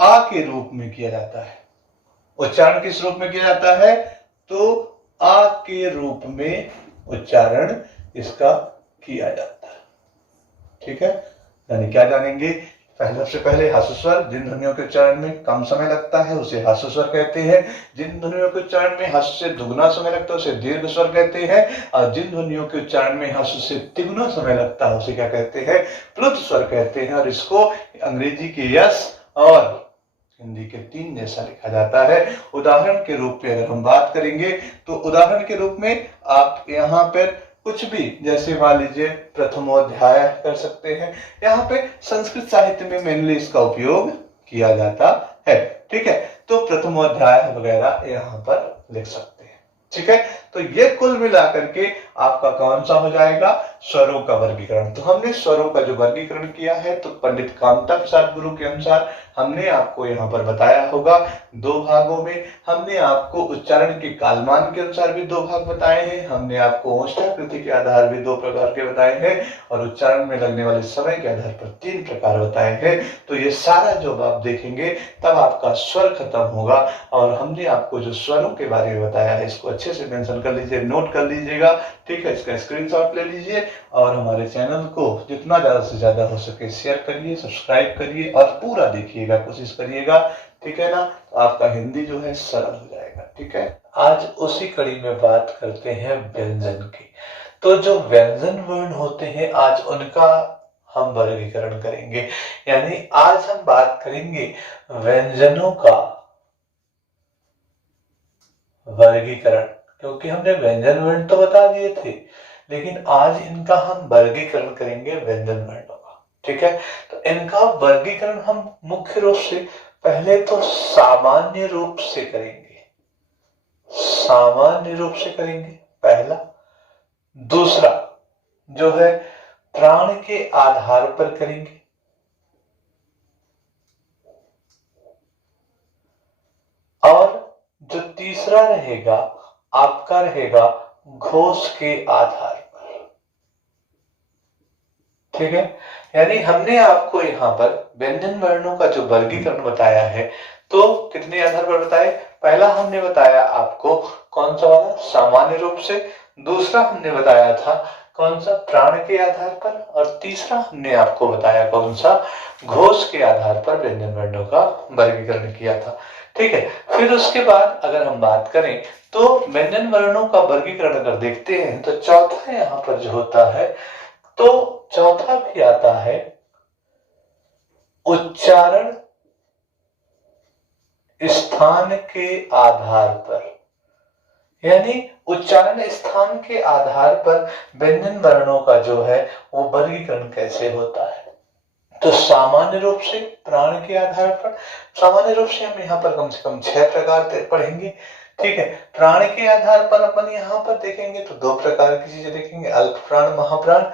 आ के रूप में किया जाता है। उच्चारण किस रूप में किया जाता है? तो आ के रूप में उच्चारण इसका किया जाता है, ठीक है। यानी क्या जानेंगे? सबसे पहले ह्रस्व स्वर, जिन ध्वनियों के उच्चारण में कम समय लगता है उसे ह्रस्व स्वर कहते हैं। जिन ध्वनियों के उच्चारण में ह्रस्व से दुगुना समय लगता है उसे दीर्घ स्वर कहते हैं, और जिन ध्वनियों के उच्चारण में ह्रस्व से तिगुना समय लगता है उसे क्या कहते हैं? प्लुत स्वर कहते हैं। और इसको अंग्रेजी के यस और हिंदी के 3 जैसा लिखा जाता है। उदाहरण के रूप में अगर हम बात करेंगे तो उदाहरण के रूप में आप यहाँ पर कुछ भी, जैसे मान लीजिए प्रथमोध्याय कर सकते हैं। यहाँ पे संस्कृत साहित्य में मेनली इसका उपयोग किया जाता है, ठीक है। तो प्रथमोध्याय वगैरह यहाँ पर लिख सकते हैं, ठीक है। तो ये कुल मिलाकर के आपका कौन सा हो जाएगा? स्वरों का वर्गीकरण। तो हमने स्वरों का जो वर्गीकरण किया है तो पंडित कामता प्रसाद गुरु के अनुसार हमने आपको यहाँ पर बताया होगा 2 भागों में। हमने आपको उच्चारण के कालमान के अनुसार भी 2 भाग बताए हैं, हमने आपको ओष्ठाकृति के आधार भी 2 प्रकार के बताए हैं और उच्चारण में लगने वाले समय के आधार पर 3 प्रकार बताए हैं। तो ये सारा जब आप देखेंगे तब आपका स्वर खत्म होगा। और हमने आपको जो स्वरों के बारे में बताया है इसको अच्छे से मेंशन कर लीजिए, नोट कर लीजिएगा, ठीक है। इसका स्क्रीनशॉट ले लीजिए और हमारे चैनल को जितना ज्यादा से ज्यादा हो सके शेयर करिए, सब्सक्राइब करिए और पूरा देखिएगा, कोशिश करिएगा, ठीक है ना। तो आपका हिंदी जो है सरल हो जाएगा, ठीक है। आज उसी कड़ी में बात करते हैं व्यंजन की। तो जो व्यंजन वर्ण होते हैं आज उनका हम वर्गीकरण करेंगे, यानी आज हम बात करेंगे व्यंजनों का वर्गीकरण। क्योंकि हमने व्यंजन वर्ण तो बता दिए थे, लेकिन आज इनका हम वर्गीकरण करेंगे व्यंजन वर्णों का, ठीक है। तो इनका वर्गीकरण हम मुख्य रूप से पहले तो सामान्य रूप से करेंगे, सामान्य रूप से करेंगे पहला। दूसरा जो है प्राण के आधार पर करेंगे। और जो तीसरा रहेगा आपका रहेगा घोष के आधार पर, ठीक है। यानी हमने आपको यहाँ पर व्यंजन वर्णों का जो वर्गीकरण बताया है तो कितने आधार पर बताए। पहला हमने बताया आपको कौन सा वाला, सामान्य रूप से। दूसरा हमने बताया था कौन सा, प्राण के आधार पर। और तीसरा हमने आपको बताया कौन सा, घोष के आधार पर व्यंजन वर्णों का वर्गीकरण किया था, ठीक है। फिर उसके बाद अगर हम बात करें तो व्यंजन वर्णों का वर्गीकरण अगर देखते हैं तो चौथा यहाँ पर जो होता है, तो चौथा भी आता है उच्चारण स्थान के आधार पर। यानी उच्चारण स्थान के आधार पर व्यंजन वर्णों का जो है वो वर्गीकरण कैसे होता है। तो सामान्य रूप से प्राण के आधार पर, सामान्य रूप से हम यहाँ पर कम से कम 6 प्रकार पढ़ेंगे, ठीक है। प्राण के आधार पर अपन यहाँ पर देखेंगे तो 2 प्रकार की चीजें देखेंगे, अल्प प्राण, महाप्राण।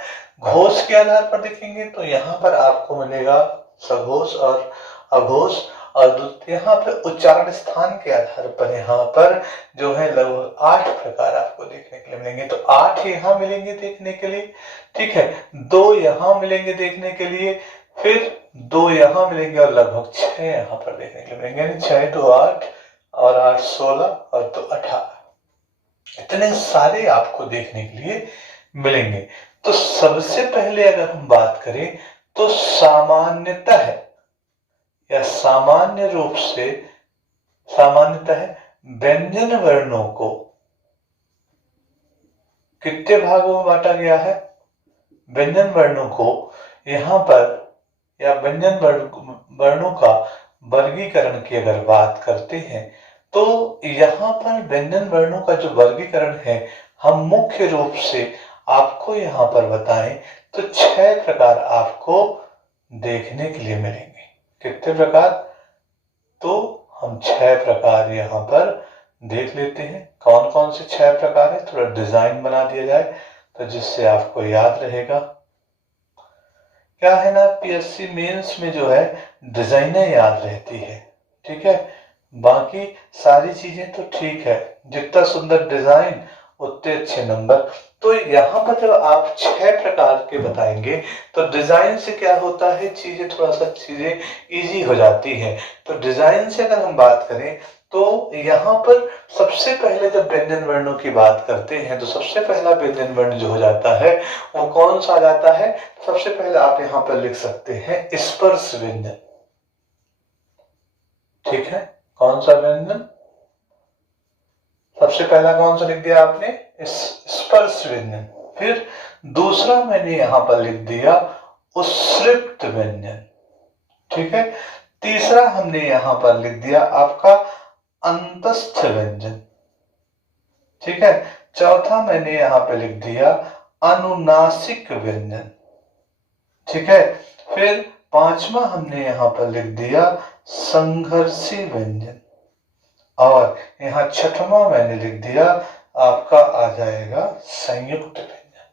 घोष के आधार पर देखेंगे तो यहाँ पर आपको मिलेगा सघोष और अघोष। और यहाँ पर उच्चारण स्थान के आधार पर यहाँ पर जो है लगभग 8 प्रकार आपको देखने के लिए मिलेंगे। तो 8 यहाँ मिलेंगे देखने के लिए, ठीक है। 2 यहाँ मिलेंगे देखने के लिए, फिर 2 यहाँ मिलेंगे और लगभग 6 यहाँ पर देखने के लिए मिलेंगे। 6 तो 8 और 8 16 और तो 18, इतने सारे आपको देखने के लिए मिलेंगे। तो सबसे पहले अगर हम बात करें तो सामान्यतः या सामान्य रूप से, सामान्यतः व्यंजन वर्णों को कितने भागों में बांटा गया है। व्यंजन वर्णों को यहाँ पर या व्यंजन वर्णों का वर्गीकरण की अगर बात करते हैं तो यहाँ पर व्यंजन वर्णों का जो वर्गीकरण है हम मुख्य रूप से आपको यहाँ पर बताएं तो 6 प्रकार आपको देखने के लिए मिलेंगे। कितने प्रकार, तो हम 6 प्रकार यहाँ पर देख लेते हैं। कौन कौन से 6 प्रकार है, थोड़ा डिजाइन बना दिया जाए तो जिससे आपको याद रहेगा। क्या है ना, पीएससी मेंस में जो है डिजाइनें याद रहती है, ठीक है। बाकी सारी चीजें तो ठीक है, जितना सुंदर डिजाइन उतने अच्छे नंबर। तो यहाँ पर जब आप 6 प्रकार के बताएंगे तो डिजाइन से क्या होता है, चीजें थोड़ा सा चीजें इजी हो जाती हैं। तो डिजाइन से अगर हम बात करें तो यहाँ पर सबसे पहले जब व्यंजन वर्णों की बात करते हैं तो सबसे पहला व्यंजन वर्ण जो हो जाता है वो कौन सा आ जाता है। सबसे पहले आप यहाँ पर लिख सकते हैं स्पर्श व्यंजन, ठीक है। कौन सा व्यंजन, सबसे पहला कौन सा लिख दिया आपने, स्पर्श व्यंजन। फिर दूसरा मैंने यहां पर लिख दिया उश्रिक्त व्यंजन, ठीक है। तीसरा हमने यहां पर लिख दिया आपका अंतस्थ व्यंजन, ठीक है। चौथा मैंने यहां पर लिख दिया अनुनासिक व्यंजन, ठीक है। फिर पांचवा हमने यहां पर लिख दिया संघर्षी व्यंजन और यहां छठवां मैंने लिख दिया आपका आ जाएगा संयुक्त व्यंजन,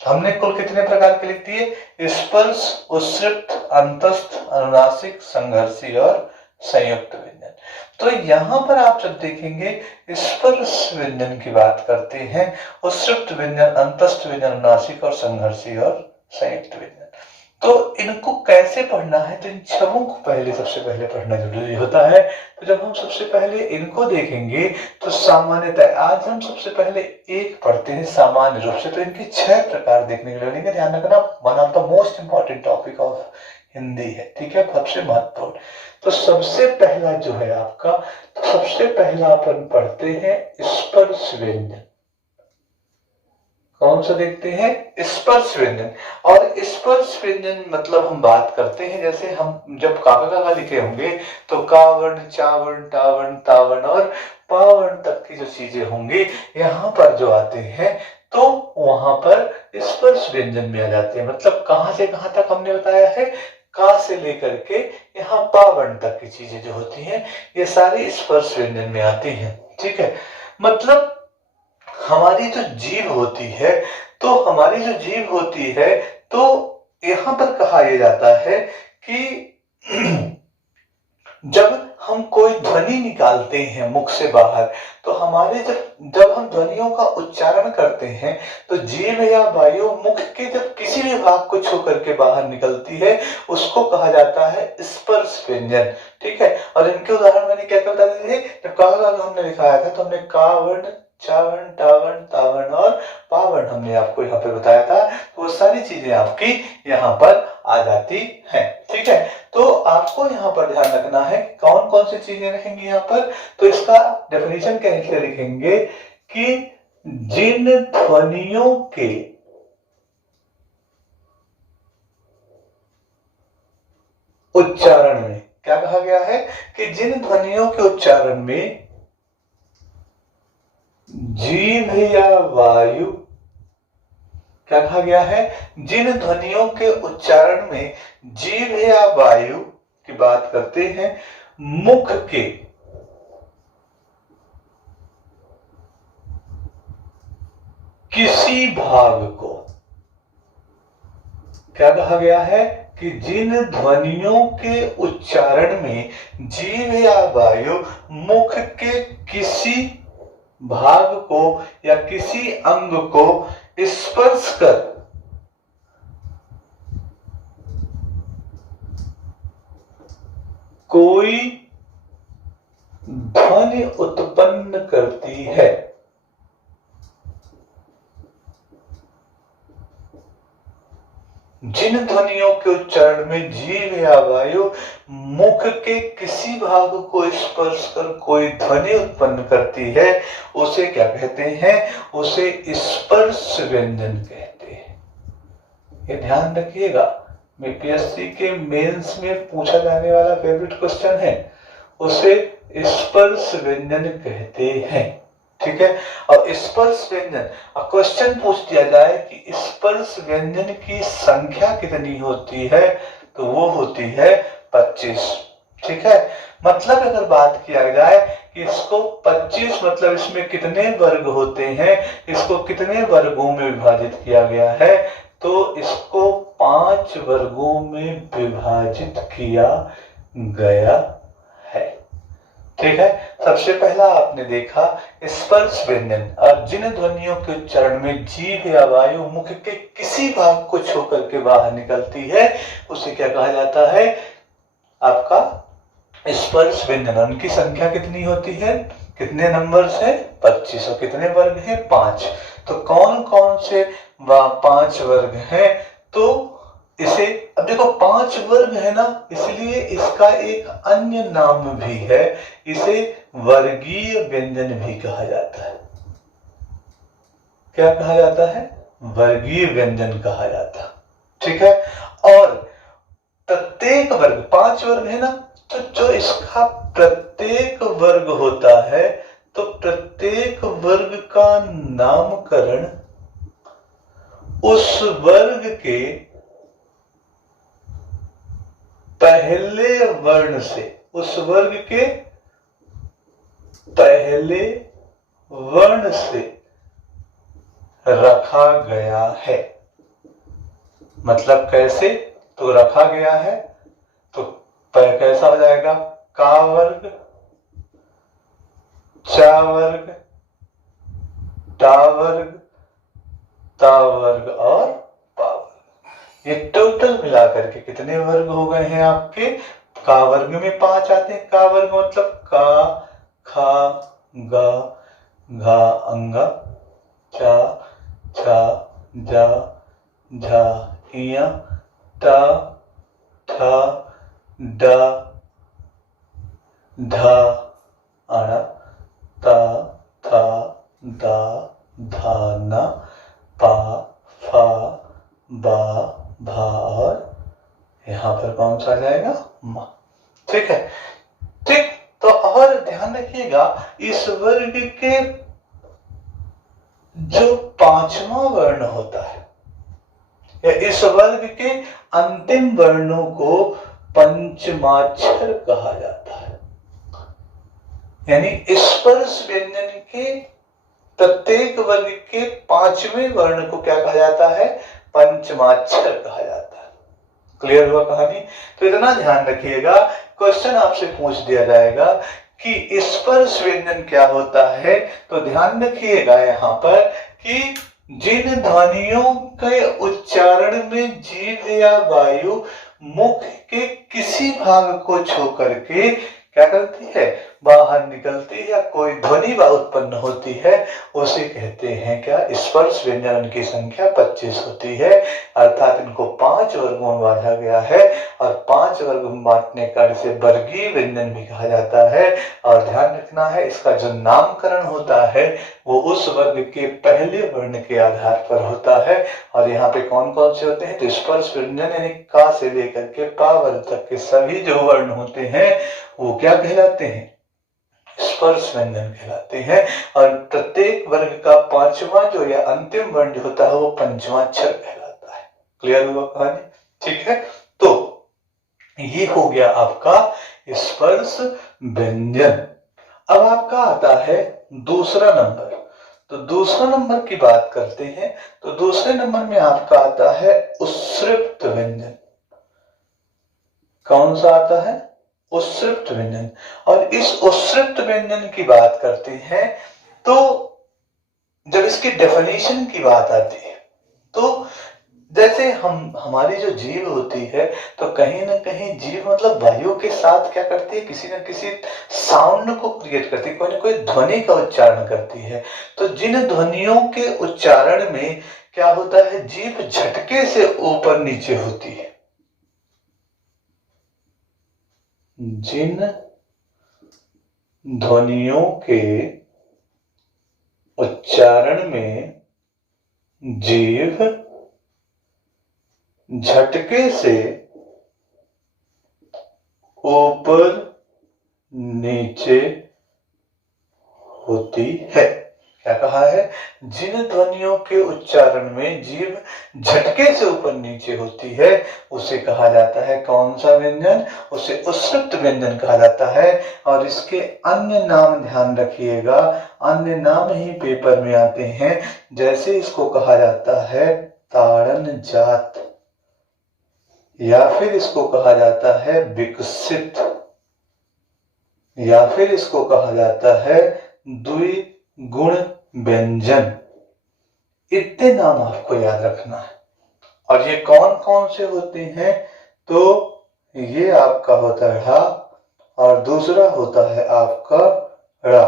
हमने कुल कितने प्रकार के लिख दिए? स्पर्श, उत्सृप्त, अंतस्थ, अनुनासिक, संघर्षी और संयुक्त व्यंजन। तो यहाँ पर आप जब देखेंगे स्पर्श व्यंजन की बात करते हैं, उत्सृप्त व्यंजन, अंतस्थ व्यंजन, अनुनासिक और संघर्षी और संयुक्त व्यंजन। तो इनको कैसे पढ़ना है? तो इन छवों को पहले सबसे पहले पढ़ना जरूरी होता है। तो जब हम सबसे पहले इनको देखेंगे तो सामान्यतः आज हम सबसे पहले एक पढ़ते हैं सामान्य रूप से। तो इनके 6 प्रकार देखने को मिलेंगे। ध्यान रखना, one of the most important topic of Hindi है, ठीक है, सबसे महत्वपूर्ण। तो सबसे पहला जो है आपका, तो सबसे पहला अपन पढ़ते हैं स्पर्श व्यंजन। कौन सा देखते हैं? स्पर्श व्यंजन। और स्पर्श व्यंजन मतलब हम बात करते हैं, जैसे हम जब काका लिखे होंगे तो कावर्ण, चावर्ण, टावर्ण, तावर्ण और पावर्ण तक की जो चीजें होंगी यहाँ पर जो आते हैं तो वहां पर स्पर्श व्यंजन में आ जाते हैं। मतलब कहां से कहां तक हमने बताया है? का से लेकर के यहाँ पावर्ण तक की चीजें जो होती हैं ये सारी स्पर्श व्यंजन में आती हैं, ठीक है। मतलब हमारी जो जीभ होती है, तो हमारी जो जीभ होती है तो यहां पर कहा यह जाता है कि जब हम कोई ध्वनि निकालते हैं मुख से बाहर, तो हमारे जब हम ध्वनियों का उच्चारण करते हैं तो जीभ या वायु मुख के जब किसी भी भाग को छू करके बाहर निकलती है उसको कहा जाता है स्पर्श व्यंजन, ठीक है। और इनके उदाहरण मैंने क्या क्या बता दिए थे? जब का हमने दिखाया था तो हमने का वर्ण, चावर्ण, टावर्ण, तावर्ण और पावर्ण हमने आपको यहाँ पे बताया था। तो वो सारी चीजें आपकी यहाँ पर आ जाती हैं, ठीक है। तो आपको यहाँ पर ध्यान रखना है कौन कौन सी चीजें रहेंगी यहाँ पर। तो इसका डेफिनेशन कैसे लिखेंगे कि जिन ध्वनियों के उच्चारण में, क्या कहा गया है कि जिन ध्वनियों के उच्चारण में जीभ या वायु, क्या कहा गया है? जिन ध्वनियों के उच्चारण में जीभ या वायु की बात करते हैं, मुख के किसी भाग को, क्या कहा गया है कि जिन ध्वनियों के उच्चारण में जीभ या वायु मुख के किसी भाग को या किसी अंग को स्पर्श कर कोई ध्वनि उत्पन्न करती है, जिन ध्वनियों के उच्चारण में जीभ या वायु मुख के किसी भाग को स्पर्श कर कोई ध्वनि उत्पन्न करती है उसे क्या कहते हैं? उसे स्पर्श व्यंजन कहते हैं। ये ध्यान रखिएगा, बीपीएससी के मेंस में पूछा जाने वाला फेवरेट क्वेश्चन है, उसे स्पर्श व्यंजन कहते हैं, ठीक है। और स्पर्श व्यंजन, क्वेश्चन पूछ दिया जाए कि स्पर्श व्यंजन की संख्या कितनी होती है, तो वो होती है 25, ठीक है। मतलब अगर बात किया जाए कि इसको 25 मतलब इसमें कितने वर्ग होते हैं, इसको कितने वर्गों में विभाजित किया गया है, तो इसको 5 वर्गों में विभाजित किया गया है, ठीक है। सबसे पहला आपने देखा स्पर्श व्यंजन, और जिन ध्वनियों के उच्चारण में जीभ या वायु मुख के किसी भाग को छू करके बाहर निकलती है उसे क्या कहा जाता है? आपका स्पर्श व्यंजन। उनकी संख्या कितनी होती है? कितने नंबर है? 25। और कितने वर्ग है? 5। तो कौन कौन से 5 वर्ग हैं? तो इसे अब देखो 5 वर्ग है ना, इसलिए इसका एक अन्य नाम भी है, इसे वर्गीय व्यंजन भी कहा जाता है। क्या कहा जाता है? वर्गीय व्यंजन कहा जाता है, ठीक है। और प्रत्येक वर्ग, 5 वर्ग है ना, तो जो इसका प्रत्येक वर्ग होता है तो प्रत्येक वर्ग का नामकरण उस वर्ग के पहले वर्ण से, उस वर्ग के पहले वर्ण से रखा गया है, मतलब कैसे, तो रखा गया है तो कैसा हो जाएगा, का वर्ग, चा वर्ग, टा वर्ग, ता वर्ग और पा वर्ग। ये टोटल मिलाकर के कितने वर्ग हो गए हैं आपके, का वर्ग में 5 आते हैं। का वर्ग मतलब का, खा, गा, घा, अंगा, चा, छा, जा, झा, इया, टा, ठा, डा, धा, अणा, ता, था, दा, धा, ना, पा, फा, बा, भा और यहां पर कौन सा आ जाएगा, मा। ठीक है, ठीक। तो और ध्यान रखिएगा, इस वर्ग के जो 5वां वर्ण होता है या इस वर्ग के अंतिम वर्णों को पंचमाक्षर कहा जाता है। यानी स्पर्श व्यंजन के प्रत्येक वर्ग के 5वें वर्ण को क्या कहा जाता है, पंचमाक्षर कहा जाता है। क्लियर हुआ कहानी। तो इतना ध्यान रखिएगा, क्वेश्चन आपसे पूछ दिया जाएगा कि स्पर्श व्यंजन क्या होता है, तो ध्यान रखिएगा यहाँ पर कि जिन ध्वनियों के उच्चारण में जीभ या वायु मुख के किसी भाग को छू करके क्या करती है, बाहर निकलती है या कोई ध्वनि व उत्पन्न होती है, उसे कहते हैं क्या, स्पर्श व्यंजन। उनकी संख्या 25 होती है, अर्थात इनको 5 वर्गों में बांटा गया है और 5 वर्गों में बांटने का इसे वर्गीय व्यंजन भी कहा जाता है। और ध्यान रखना है, इसका जो नामकरण होता है वो उस वर्ग के पहले वर्ण के आधार पर होता है। और यहाँ पे कौन कौन से होते हैं, तो स्पर्श व्यंजन यानी का से लेकर के पा वर्ग तक के सभी जो वर्ण होते हैं वो क्या कहलाते हैं, स्पर्श व्यंजन कहलाते हैं। और प्रत्येक वर्ग का 5वां जो या अंतिम वर्ण जो होता है वो पंचमाक्षर कहलाता है। क्लियर हुआ कहानी। ठीक है, तो ये हो गया आपका स्पर्श व्यंजन। अब आपका आता है दूसरा नंबर। तो दूसरा नंबर की बात करते हैं, तो दूसरे नंबर में आपका आता है उत्सृप्त व्यंजन। कौन सा आता है, उत्सृप्त व्यंजन। और इस उत्सृप्त व्यंजन की बात करते हैं तो जब इसकी डेफिनेशन की बात आती है तो जैसे हमारी जो जीभ होती है तो कहीं ना कहीं जीभ मतलब वायु के साथ क्या करती है, किसी न किसी साउंड को क्रिएट करती है, कोई ना कोई ध्वनि का उच्चारण करती है। तो जिन ध्वनियों के उच्चारण में क्या होता है, जीभ झटके से ऊपर नीचे होती है, जिन ध्वनियों के उच्चारण में जीभ झटके से ऊपर नीचे होती है। क्या कहा है, जिन ध्वनियों के उच्चारण में जीभ झटके से ऊपर नीचे होती है उसे कहा जाता है कौन सा व्यंजन, उसे उत्सृप्त व्यंजन कहा जाता है। और इसके अन्य नाम ध्यान रखिएगा, अन्य नाम ही पेपर में आते हैं। जैसे इसको कहा जाता है ताड़न जात, या फिर इसको कहा जाता है विकसित, या फिर इसको कहा जाता है द्विगुण व्यंजन। इतने नाम आपको याद रखना है। और ये कौन कौन से होते हैं, तो ये आपका होता है ढा और दूसरा होता है आपका ड़ा।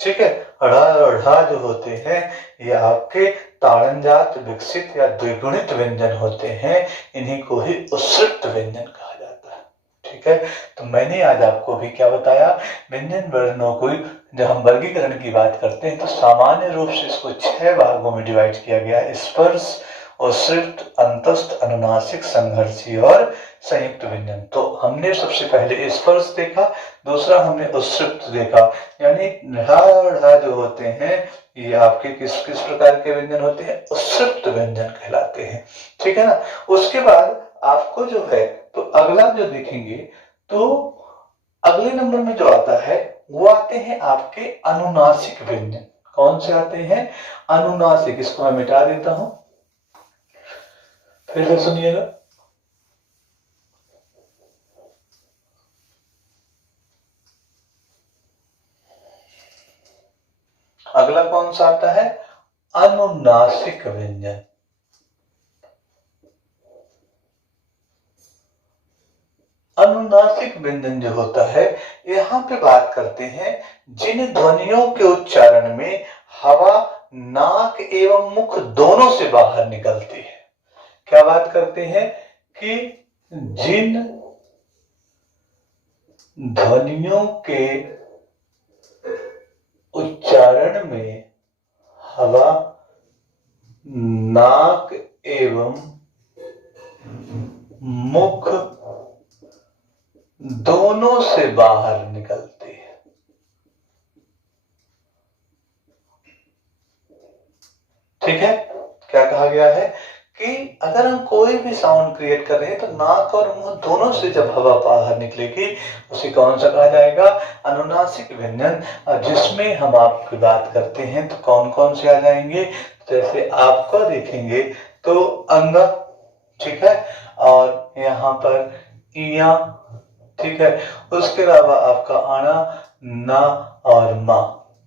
ठीक है, ड़ा और ढा जो होते हैं ये आपके ताड़नजात, विकसित या द्विगुणित व्यंजन होते हैं। इन्हीं को ही उत्सृप्त व्यंजन कहा जाता है। ठीक है, तो मैंने आज आपको भी क्या बताया, व्यंजन वर्णों को जब हम वर्गीकरण की बात करते हैं तो सामान्य रूप से इसको 6 भागों में डिवाइड किया गया है, स्पर्श, उत्सृप्त, अंतस्थ, अनुनासिक, संघर्षी और संयुक्त व्यंजन। तो हमने सबसे पहले स्पर्श देखा, दूसरा हमने उत्सृप्त देखा, यानी ढा और ढा जो होते हैं ये आपके किस किस प्रकार के व्यंजन होते हैं, उत्सृप्त व्यंजन कहलाते हैं। ठीक है ना। उसके बाद आपको जो है तो अगला जो देखेंगे तो अगले नंबर में जो आता है वो आते हैं आपके अनुनासिक व्यंजन। कौन से आते हैं, अनुनासिक। इसको मैं मिटा देता हूं। फिर से सुनिएगा। अगला कौन सा आता है? अनुनासिक व्यंजन। अनुनासिक व्यंजन जो होता है, यहां पे बात करते हैं जिन ध्वनियों के उच्चारण में हवा नाक एवं मुख दोनों से बाहर निकलती है। क्या बात करते हैं कि जिन ध्वनियों के उच्चारण में हवा नाक एवं मुख दोनों से बाहर निकलती है। ठीक है, क्या कहा गया है कि अगर हम कोई भी साउंड क्रिएट कर रहे हैं तो नाक और मुंह दोनों से जब हवा बाहर निकलेगी उसे कौन सा कहा जाएगा? अनुनासिक व्यंजन। जिसमें हम आपकी बात करते हैं तो कौन कौन से आ जाएंगे? जैसे आपका देखेंगे तो अंगा, ठीक है, और यहाँ पर इया, ठीक है, उसके अलावा आपका आना, ना और मा,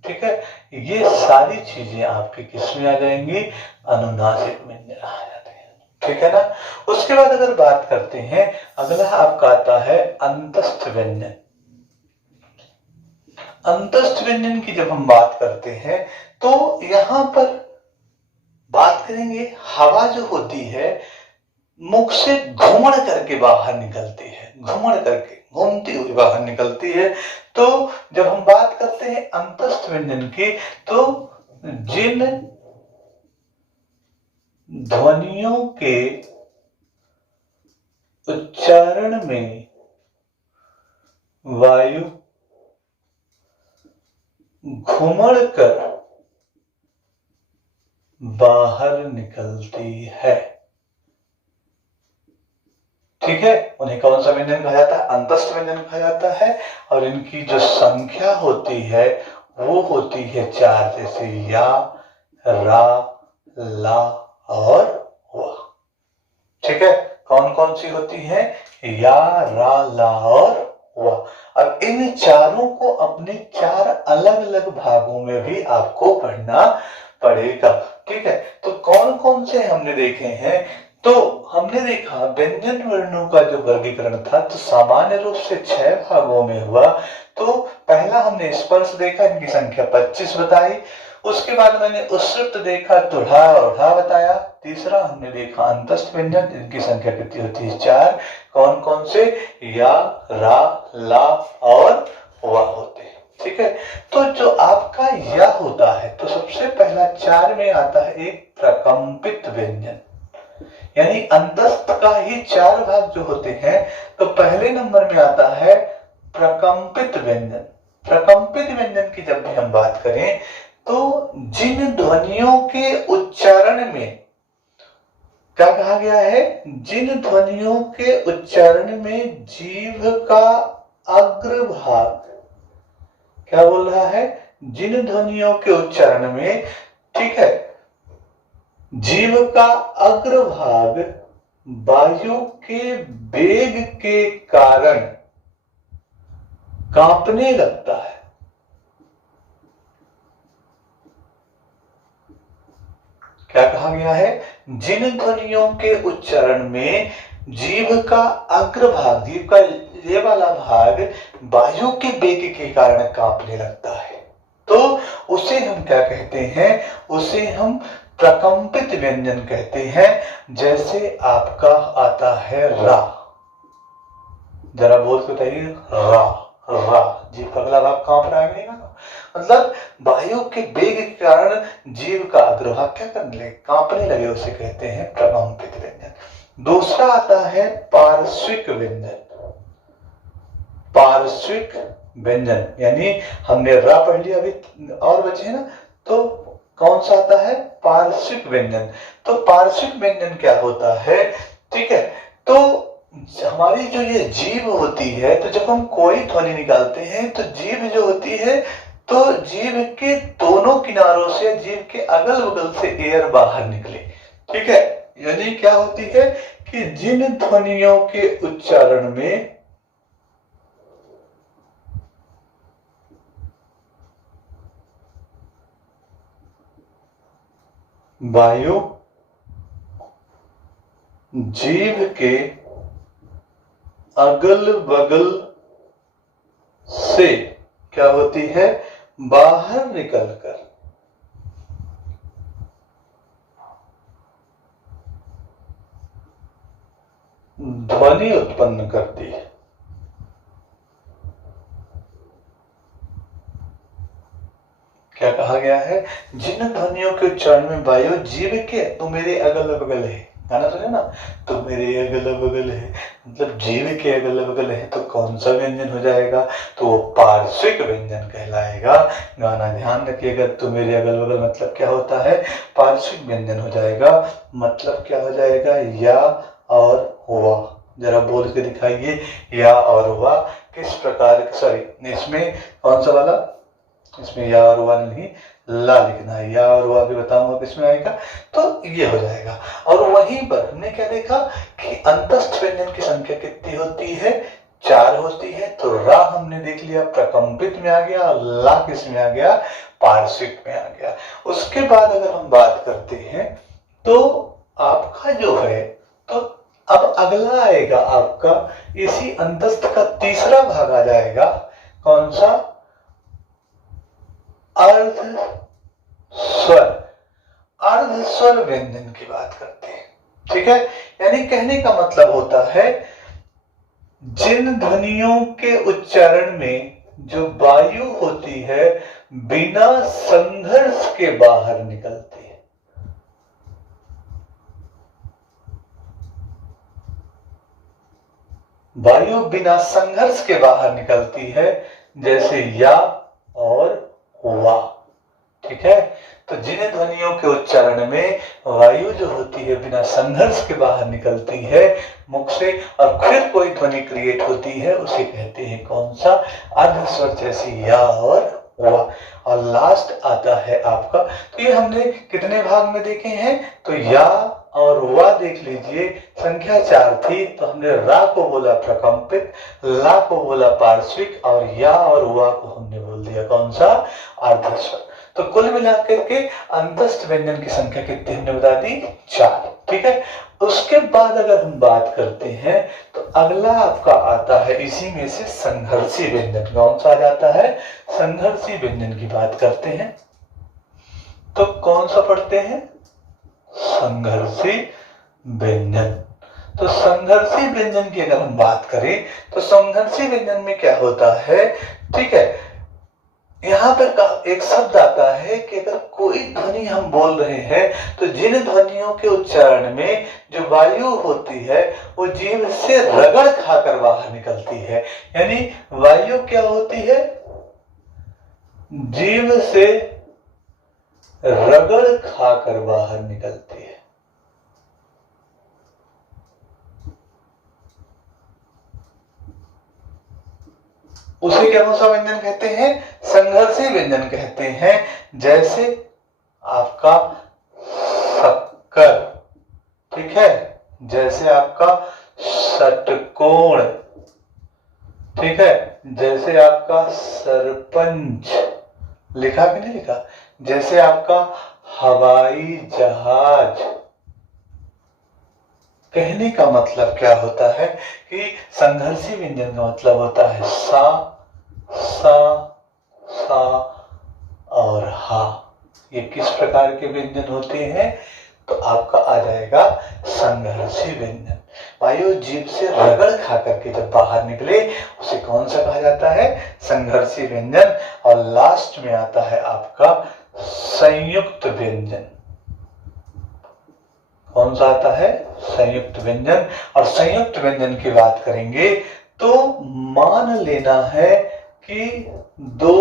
ठीक है, ये सारी चीजें आपकी किसमें आ जाएंगी? अनुनासिक व्यंजन आ जाते हैं। ठीक है ना। उसके बाद अगर बात करते हैं, अगला आपका आता है अंतस्थ व्यंजन। अंतस्थ व्यंजन की जब हम बात करते हैं तो यहां पर बात करेंगे हवा जो होती है मुख से घूमड़ करके बाहर निकलती है, घूमड़ करके घूमती हुई बाहर निकलती है। तो जब हम बात करते हैं अंतस्थ व्यंजन की, तो जिन ध्वनियों के उच्चारण में वायु घुमड़ कर बाहर निकलती है, ठीक है, उन्हें कौन सा व्यंजन कहा जाता है? अंतस्थ व्यंजन कहा जाता है। और इनकी जो संख्या होती है वो होती है 4, जैसे या, रा, ला और वा। ठीक है, कौन कौन सी होती है? या, रा, ला और वा। अब इन चारों को अपने 4 अलग अलग भागों में भी आपको पढ़ना पड़ेगा। ठीक है, तो कौन कौन से हमने देखे हैं? तो हमने देखा व्यंजन वर्णों का जो वर्गीकरण था तो सामान्य रूप से 6 भागों में हुआ। तो पहला हमने स्पर्श देखा, इनकी संख्या 25 बताई। उसके बाद मैंने उश्रुत देखा तो ढा और ढा बताया। तीसरा हमने देखा अंतस्थ व्यंजन, इनकी संख्या कितनी होती है? 4। कौन कौन से? या, रा, ला और वा होते हैं। ठीक है, तो जो आपका या होता है तो सबसे पहला 4 में आता है एक प्रकंपित व्यंजन, यानी अंतस्थ का ही 4 भाग जो होते हैं। तो पहले नंबर में आता है प्रकंपित व्यंजन। प्रकंपित व्यंजन की जब भी हम बात करें तो जिन ध्वनियों के उच्चारण में क्या कहा गया है? जिन ध्वनियों के उच्चारण में जीभ का अग्रभाग, क्या बोल रहा है? जिन ध्वनियों के उच्चारण में, ठीक है, जीभ का अग्रभाग वायु के वेग के कारण कांपने लगता है। क्या कहा गया है? जिन ध्वनियों के उच्चारण में जीभ का अग्रभाग, जीभ का ये वाला भाग वायु के वेग के कारण कांपने लगता है, तो उसे हम क्या कहते हैं? उसे हम प्रकंपित व्यंजन कहते हैं। जैसे आपका आता है रा, जरा बोल के बताइए, रा, रा, जीभ का अगला भाग कांप रहा है ना, मतलब वायु के वेग के कारण जीव का अग्रभाग क्या करने लगे? कांपने लगे, उसे कहते हैं प्रकंपित व्यंजन। दूसरा आता है पार्श्विक व्यंजन। पार्श्विक व्यंजन यानी हमने रा पढ़ लिया, अभी और बचे हैं ना, तो कौन सा आता है? पार्श्विक व्यंजन। तो पार्श्विक व्यंजन क्या होता है? ठीक है, तो हमारी जो ये जीभ होती है, तो जब हम कोई ध्वनि निकालते हैं तो जीभ जो होती है, तो जीभ के दोनों किनारों से, जीभ के अगल बगल से एयर बाहर निकले, ठीक है, यानी क्या होती है कि जिन ध्वनियों के उच्चारण में वायु जीभ के अगल बगल से क्या होती है, बाहर निकलकर ध्वनि उत्पन्न करती है। क्या कहा गया है, जिन ध्वनियों के उच्चारण में वायु जीभ के, तो मेरे अगल बगल है, गाना सुने ना, तो मेरे अगल बगल है, मतलब जीभ के अगल बगल है, तो कौन सा व्यंजन हो जाएगा, तो वो पार्श्विक व्यंजन कहलाएगा। गाना ध्यान रखिएगा, तो मेरे अगल बगल मतलब क्या होता है, पार्श्विक व्यंजन हो जाएगा। मतलब क्या हो जाएगा, या और हुआ। जरा बोल के दिखाइए, या और हुआ किस प्रकार, सॉरी इसमें कौन सा वाला, इसमें या और हुआ नहीं, ला लिखना है, या और हुआ भी बताऊंगा किसमें आएगा, तो ये हो जाएगा। और वहीं पर हमने क्या देखा कि अंतस्थ व्यंजन की संख्या कितनी होती है, 4 होती है। तो रा हमने देख लिया प्रकंपित में आ गया, और ला किस में आ गया, पार्श्विक में आ गया। उसके बाद अगर हम बात करते हैं तो आपका जो है, तो अब अगला आएगा आपका इसी अंतस्थ का तीसरा भाग आ जाएगा, कौन सा, अर्ध स्वर। अर्ध स्वर व्यंजन की बात करते हैं, ठीक है। यानी कहने का मतलब होता है जिन ध्वनियों के उच्चारण में जो वायु होती है बिना संघर्ष के बाहर निकलती है। वायु बिना संघर्ष के बाहर निकलती है, जैसे या और हुआ, ठीक है। तो जिन ध्वनियों के उच्चारण में वायु जो होती है बिना संघर्ष के बाहर निकलती है मुख से, और फिर कोई ध्वनि क्रिएट होती है, उसे कहते हैं कौन सा, अर्ध स्वर, जैसे या और हुआ। और लास्ट आता है आपका, तो ये हमने कितने भाग में देखे हैं, तो या और वा देख लीजिए, संख्या 4 थी, तो हमने रा को बोला प्रकंपित, ला को बोला पार्श्विक, और या और वा को हमने बोल दिया कौन सा, अर्ध स्वर। तो कुल मिलाकर के अंतस्थ व्यंजन की संख्या कितनी हमने बता दी, 4, ठीक है। उसके बाद अगर हम बात करते हैं तो अगला आपका आता है इसी में से संघर्षी व्यंजन। कौन सा आ जाता है, संघर्षी व्यंजन की बात करते हैं, तो कौन सा पढ़ते हैं, संघर्षी व्यंजन। तो संघर्षी व्यंजन की अगर हम बात करें तो संघर्षी व्यंजन में क्या होता है, ठीक है, यहाँ पर एक शब्द आता है कि अगर कोई ध्वनि हम बोल रहे हैं तो जिन ध्वनियों के उच्चारण में जो वायु होती है वो जीभ से रगड़ खाकर बाहर निकलती है। यानी वायु क्या होती है, जीभ से रगड़ खाकर बाहर निकलती है। उसे कौन सा व्यंजन कहते हैं, संघर्षी व्यंजन कहते हैं। जैसे आपका शक्कर, ठीक है, जैसे आपका षटकोण, ठीक है, जैसे आपका सरपंच, लिखा कि नहीं लिखा, जैसे आपका हवाई जहाज। कहने का मतलब क्या होता है कि संघर्षी व्यंजन का मतलब होता है सा, सा, सा और हा। ये किस प्रकार के व्यंजन होते हैं, तो आपका आ जाएगा संघर्षी व्यंजन। वायु जीभ से रगड़ खा करके जब बाहर निकले उसे कौन सा कहा जाता है, संघर्षी व्यंजन। और लास्ट में आता है आपका संयुक्त व्यंजन। कौन सा आता है, संयुक्त व्यंजन। और संयुक्त व्यंजन की बात करेंगे तो मान लेना है कि दो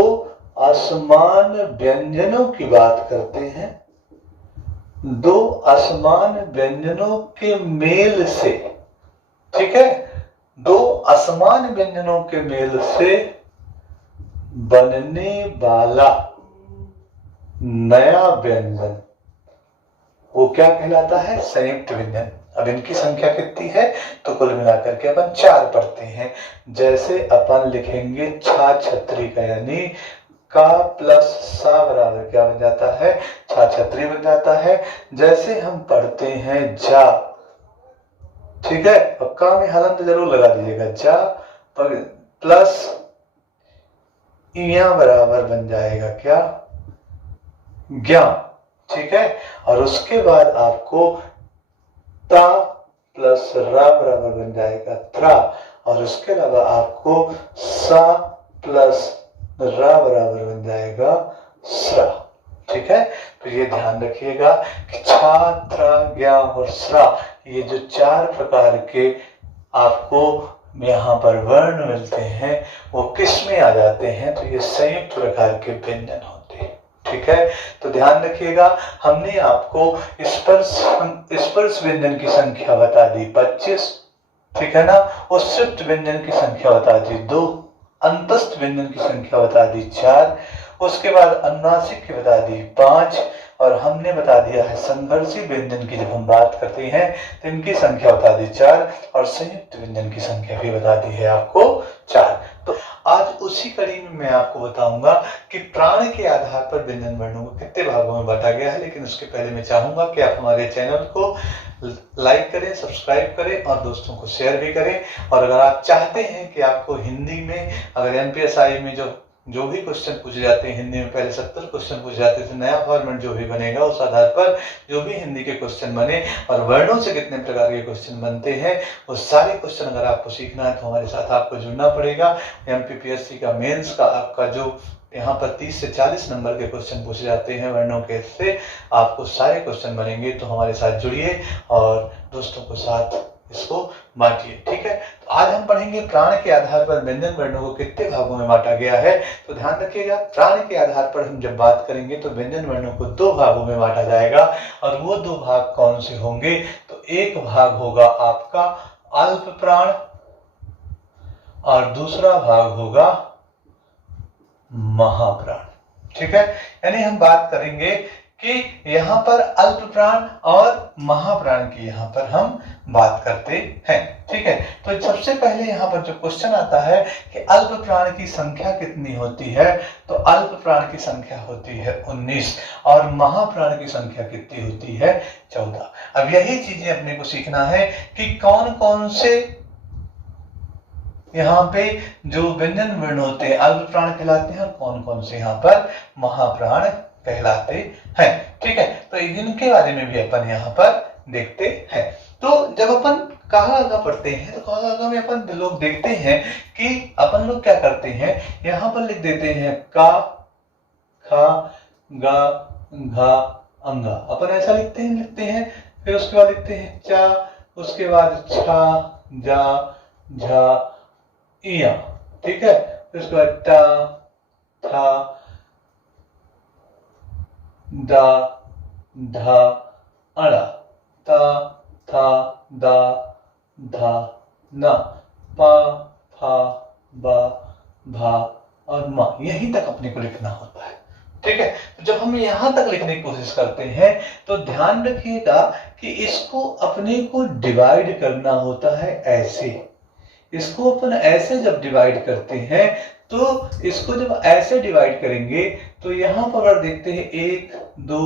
असमान व्यंजनों की बात करते हैं, दो असमान व्यंजनों के मेल से, ठीक है, दो असमान व्यंजनों के मेल से बनने वाला नया व्यंजन वो क्या कहलाता है? संयुक्त व्यंजन। अब इनकी संख्या कितनी है? तो कुल मिलाकर के अपन 4 पढ़ते हैं। जैसे अपन लिखेंगे छा छतरी का, यानी का प्लस सा बराबर क्या बन जाता है? छा छतरी बन जाता है। जैसे हम पढ़ते हैं जा, ठीक है, और का में हलन तो जरूर लगा दीजिएगा, जा प्लस इया बराबर बन जाएगा क्या? ज्ञा, ठीक है। और उसके बाद आपको ता प्लस रा बराबर बन जाएगा त्रा, और उसके अलावा आपको सा प्लस रा बराबर बन जाएगा स्रा, ठीक है। तो ये ध्यान रखिएगा कि छा, त्रा, ज्ञा और स्रा, ये जो 4 प्रकार के आपको यहाँ पर वर्ण मिलते हैं वो किस में आ जाते हैं? तो ये संयुक्त प्रकार के व्यंजन होते हैं, ठीक है। तो ध्यान रखिएगा, हमने आपको स्पर्श व्यंजन की संख्या बता दी 25, ठीक है ना, और संयुक्त व्यंजन की संख्या बता दी 2, अंतस्थ व्यंजन की संख्या बता दी 4, उसके बाद अनुनासिक की बता दी 5, और हमने बता दिया है संघर्षी व्यंजन की जब हम बात करते हैं तो इनकी संख्या बता दी 4, और संयुक्त व्यंजन की संख्या भी बता दी है आपको 4। तो आज उसी कड़ी में मैं आपको बताऊंगा कि प्राण के आधार पर व्यंजन वर्णों को कितने भागों में बांटा गया है। लेकिन उसके पहले मैं चाहूंगा कि आप हमारे चैनल को लाइक करें, सब्सक्राइब करें और दोस्तों को शेयर भी करें। और अगर आप चाहते हैं कि आपको हिंदी में, अगर एमपीएसआई में जो भी क्वेश्चन पूछे जाते हैं हिंदी में, पहले 70 क्वेश्चन पूछे जाते थे, नया फॉर्मेट जो भी बनेगा उस आधार पर जो भी हिंदी के क्वेश्चन बने और वर्णों से कितने प्रकार के क्वेश्चन बनते हैं, वो सारे क्वेश्चन अगर आपको सीखना है तो हमारे साथ आपको जुड़ना पड़ेगा। एमपीपीएससी का मेंस का आपका जो यहाँ पर 30 से 40 नंबर के क्वेश्चन पूछे जाते हैं वर्णों के, से आपको सारे क्वेश्चन बनेंगे। तो हमारे साथ जुड़िए और दोस्तों को साथ इसको बांटिए, ठीक है। तो आज हम पढ़ेंगे प्राण के आधार पर व्यंजन वर्णों को कितने भागों में बांटा गया है। तो ध्यान रखिएगा, प्राण के आधार पर हम जब बात करेंगे तो व्यंजन वर्णों को 2 भागों में बांटा जाएगा। और वो 2 भाग कौन से होंगे? तो एक भाग होगा आपका अल्प प्राण और दूसरा भाग होगा महाप्राण, ठीक है। यानी हम बात करेंगे कि यहाँ पर अल्प प्राण और महाप्राण की यहाँ पर हम बात करते हैं, ठीक है। तो सबसे पहले यहाँ पर जो क्वेश्चन आता है कि अल्प प्राण की संख्या कितनी होती है, तो अल्प प्राण की संख्या होती है 19 और महाप्राण की संख्या कितनी होती है? 14। अब यही चीजें अपने को सीखना है कि कौन कौन से यहाँ पे जो व्यंजन वर्ण होते हैं अल्प प्राण कहलाते हैं और कौन कौन से यहाँ पर महाप्राण कहलाते हैं, ठीक है। तो इनके बारे में भी अपन यहाँ पर देखते हैं। तो जब अपन कहा गा पढ़ते हैं तो कहा गा में अपन लोग देखते हैं कि अपन लोग क्या करते हैं, यहाँ पर लिख देते हैं का, खा, गा, घा, अंगा, अपन ऐसा लिखते हैं। फिर उसके बाद लिखते हैं चा, उसके बाद छा, जा, झा, इया, ठीक है। फिर उसके बाद टा, था, दा, धा, अड़ा, ता, था, दा, धा, ना, पा, फा, बा, भा और मा, यहीं तक अपने को लिखना होता है, ठीक है। तो जब हम यहां तक लिखने की कोशिश करते हैं तो ध्यान रखिएगा कि इसको अपने को डिवाइड करना होता है ऐसे। इसको अपन ऐसे जब डिवाइड करते हैं तो इसको जब ऐसे डिवाइड करेंगे तो यहाँ पर अगर देखते हैं 1, 2,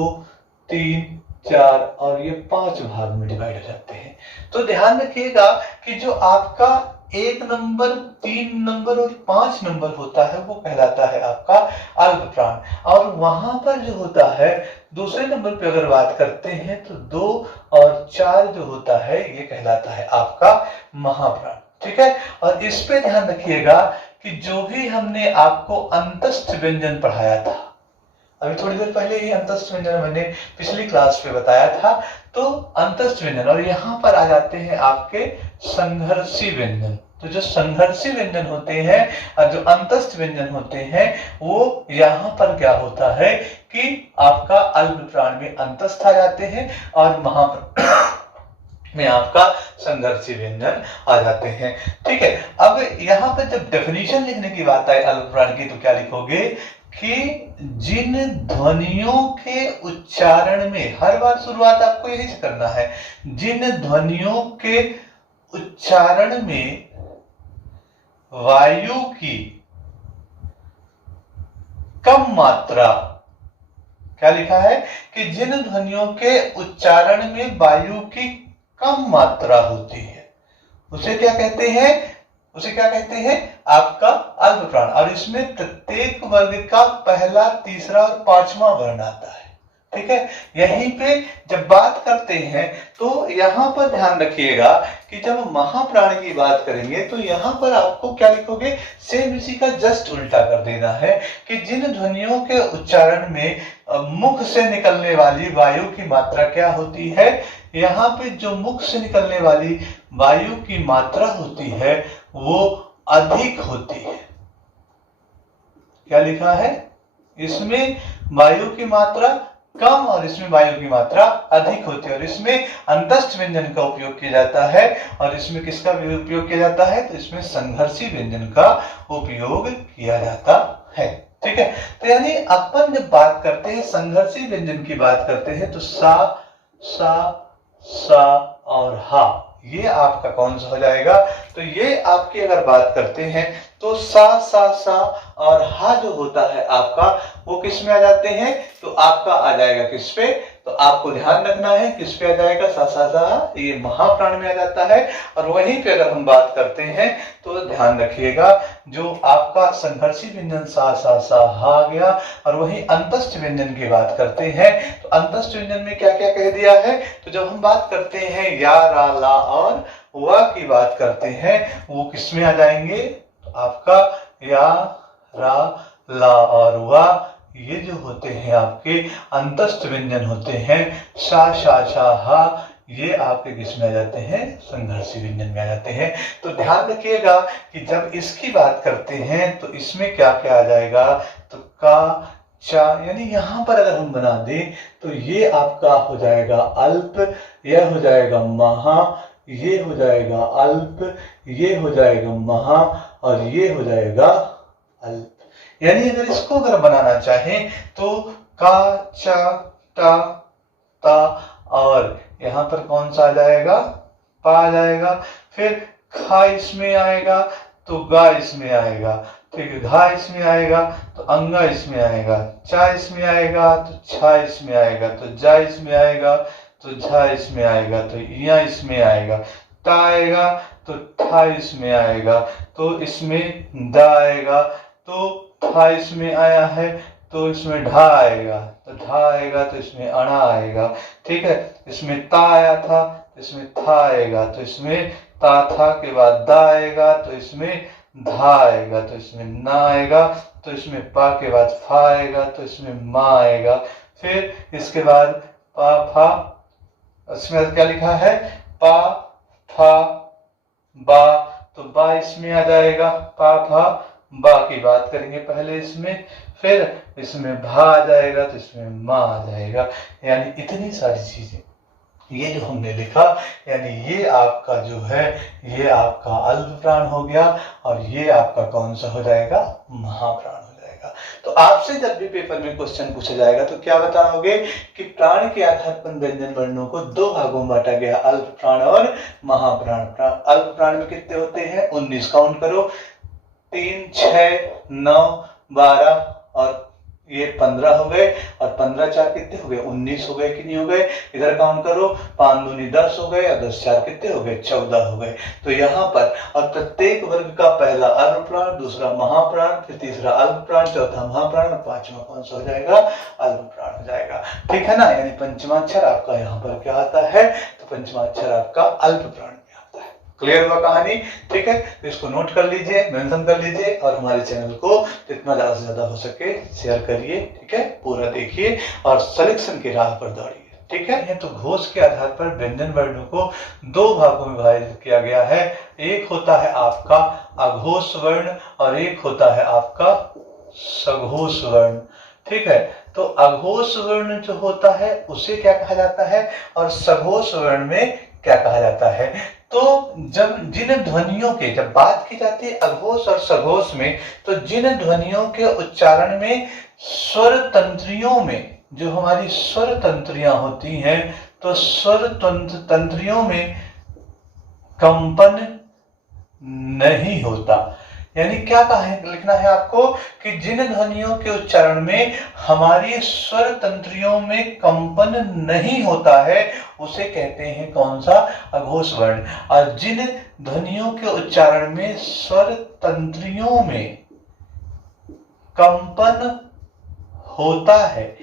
3, 4 और ये 5 भाग में डिवाइड हो जाते हैं। तो ध्यान रखिएगा कि जो आपका 1 नंबर, 3 नंबर और 5 नंबर होता है वो कहलाता है आपका अल्प प्राण, और वहां पर जो होता है दूसरे नंबर पे अगर बात करते हैं तो 2 और 4 जो होता है ये कहलाता है आपका महाप्राण, ठीक है। और इस पे ध्यान रखिएगा कि जो भी हमने आपको अंतस्थ व्यंजन पढ़ाया था, अभी थोड़ी देर पहले ही अंतस्थ व्यंजन मैंने पिछली क्लास पे बताया था, तो अंतस्थ व्यंजन, और यहाँ पर आ जाते हैं आपके संघर्षी व्यंजन। तो जो संघर्षी व्यंजन होते हैं और जो अंतस्थ व्यंजन होते हैं वो यहाँ पर क्या होता है कि आपका अल्प प्राण में अंतस्थ आ जाते हैं और महाप्राण में आपका संघर्षी व्यंजन आ जाते हैं, ठीक है। अब यहाँ पे जब डेफिनेशन लिखने की बात आए अल्प प्राण की तो क्या लिखोगे कि जिन ध्वनियों के उच्चारण में, हर बार शुरुआत आपको यही से करना है, जिन ध्वनियों के उच्चारण में वायु की कम मात्रा, क्या लिखा है कि जिन ध्वनियों के उच्चारण में वायु की कम मात्रा होती है उसे क्या कहते हैं, उसे क्या कहते हैं, आपका अल्प प्राण। और इसमें प्रत्येक वर्ग का पहला, तीसरा और पांचवा वर्ण आता है। ठीक है, यहीं पे जब बात करते हैं तो यहां पर ध्यान रखिएगा कि जब महाप्राण की बात करेंगे तो यहां पर आपको क्या लिखोगे, सेम इसी का जस्ट उल्टा कर देना है कि जिन ध्वनियों के उच्चारण में मुख से निकलने वाली वायु की मात्रा क्या होती है, यहाँ पे जो मुख से निकलने वाली वायु की मात्रा होती है वो अधिक होती है। क्या लिखा है, इसमें वायु की मात्रा कम और इसमें वायु की मात्रा अधिक होती है। और इसमें अंतस्थ व्यंजन का उपयोग किया जाता है। और इसमें किसका उपयोग किया जाता है, तो इसमें संघर्षी व्यंजन का उपयोग किया जाता है। ठीक है, तो यानी अपन जब बात करते हैं संघर्षी व्यंजन की बात करते हैं तो सा, सा, सा और हा, ये आपका कौन सा हो जाएगा, तो ये आपकी अगर बात करते हैं तो सा, सा, सा और हा जो होता है आपका वो किस में आ जाते हैं, तो आपका आ जाएगा किस पे, तो आपको ध्यान रखना है किस पे आ जाएगा, सा, सा, सा, ये महाप्राण में आ जाता है। और वहीं पे अगर हम बात करते हैं तो ध्यान रखिएगा जो आपका संघर्षी व्यंजन सा, सा, सा, हा आ गया। और वहीं अंतस्थ व्यंजन की बात करते हैं तो अंतस्थ व्यंजन में क्या क्या कह दिया है, तो जब हम बात करते हैं या, रा, ला और वा की बात करते हैं वो किस में आ जाएंगे, तो आपका या, रा, ला और वा ये जो होते हैं आपके अंतस्थ व्यंजन होते हैं। शा, शा, शा, हा ये आपके किस में आ जाते हैं, संघर्षी व्यंजन में आ जाते हैं। तो ध्यान रखिएगा कि जब इसकी बात करते हैं तो इसमें क्या क्या आ जाएगा, तो का, चा, यानी यहां पर अगर हम बना दें तो ये आपका हो जाएगा अल्प, यह हो जाएगा महा, ये हो जाएगा अल्प, ये हो जाएगा महा और ये हो जाएगा अल्प। यानी अगर इसको अगर बनाना चाहें तो का, चा, टा, ता और यहां पर कौन सा आ जाएगा, पा आ जाएगा। फिर खा इसमें आएगा तो गा इसमें आएगा, ठीक है, घा इसमें आएगा तो अंगा इसमें आएगा, चा इसमें आएगा तो छा इसमें आएगा, तो जा इसमें आएगा तो झा इसमें आएगा, तो या इसमें आएगा, ता आएगा तो ठा इसमें आएगा, तो इसमें दा आएगा, तो था इसमें आया है तो इसमें ढा आएगा, तो ढा आएगा तो इसमें अणा आएगा। ठीक है, इसमें ता आया था तो इसमें था आएगा, तो इसमें ता था के बाद दा आएगा तो इसमें धा आएगा, तो इसमें ना आएगा, तो इसमें पा के बाद फा आएगा, तो इसमें मा आएगा। फिर इसके बाद पा, फा, इसमें क्या लिखा है, पा, फा, बा, तो बा इसमें आ जाएगा, पा, फा, बा की बात करेंगे पहले इसमें, फिर इसमें भा आ जाएगा तो इसमें माँ आ जाएगा। यानी इतनी सारी चीजें ये जो हमने लिखा, यानी ये आपका जो है ये आपका अल्प प्राण हो गया और ये आपका कौन सा हो जाएगा, महाप्राण हो जाएगा। तो आपसे जब भी पेपर में क्वेश्चन पूछा जाएगा तो क्या बताओगे कि प्राण के आधार पर व्यंजन वर्णों को दो भागों में बांटा गया, अल्प प्राण और महाप्राण। अल्प प्राण में कितने होते हैं, 19 काउंट करो, 3, 6, 9, 12 और ये 15 हो गए, और 15 4 कितने हो गए, 19 हो गए कि नहीं हो गए। इधर काउंट करो, 5 दूनी 10 हो गए और 10 4 कितने हो गए, 14 हो गए। तो यहाँ पर और प्रत्येक वर्ग का पहला अल्प प्राण, दूसरा महाप्राण, फिर तीसरा अल्प प्राण, चौथा महाप्राण और पांचवा कौन सा हो जाएगा, अल्प प्राण हो जाएगा। ठीक है ना, यानी पंचमाक्षर आपका यहाँ पर क्या आता है, तो पंचमाक्षर आपका अल्प प्राण। क्लियर हुआ कहानी, ठीक है, तो इसको नोट कर लीजिए, मेंशन कर लीजिए और हमारे चैनल को जितना ज्यादा से ज्यादा हो सके शेयर करिए, ठीक है, पूरा देखिए और सिलेक्शन की राह पर दौड़िए, ठीक है। तो घोष के आधार पर व्यंजन वर्णों को दो भागों में विभाजित किया गया है, एक होता है आपका अघोष वर्ण और एक होता है आपका सघोष वर्ण, ठीक है। तो अघोष वर्ण जो होता है उसे क्या कहा जाता है और सघोष वर्ण में क्या कहा जाता है। तो जब जिन ध्वनियों के जब बात की जाती है अघोष और सघोष में, तो जिन ध्वनियों के उच्चारण में स्वर तंत्रियों में, जो हमारी स्वर तंत्रियां होती हैं, तो स्वर तंत्रियों में कंपन नहीं होता। यानी क्या कहा है, लिखना है आपको कि जिन ध्वनियों के उच्चारण में हमारी स्वर तंत्रियों में कंपन नहीं होता है उसे कहते हैं कौन सा, अघोष वर्ण। और जिन ध्वनियों के उच्चारण में स्वर तंत्रियों में कंपन होता है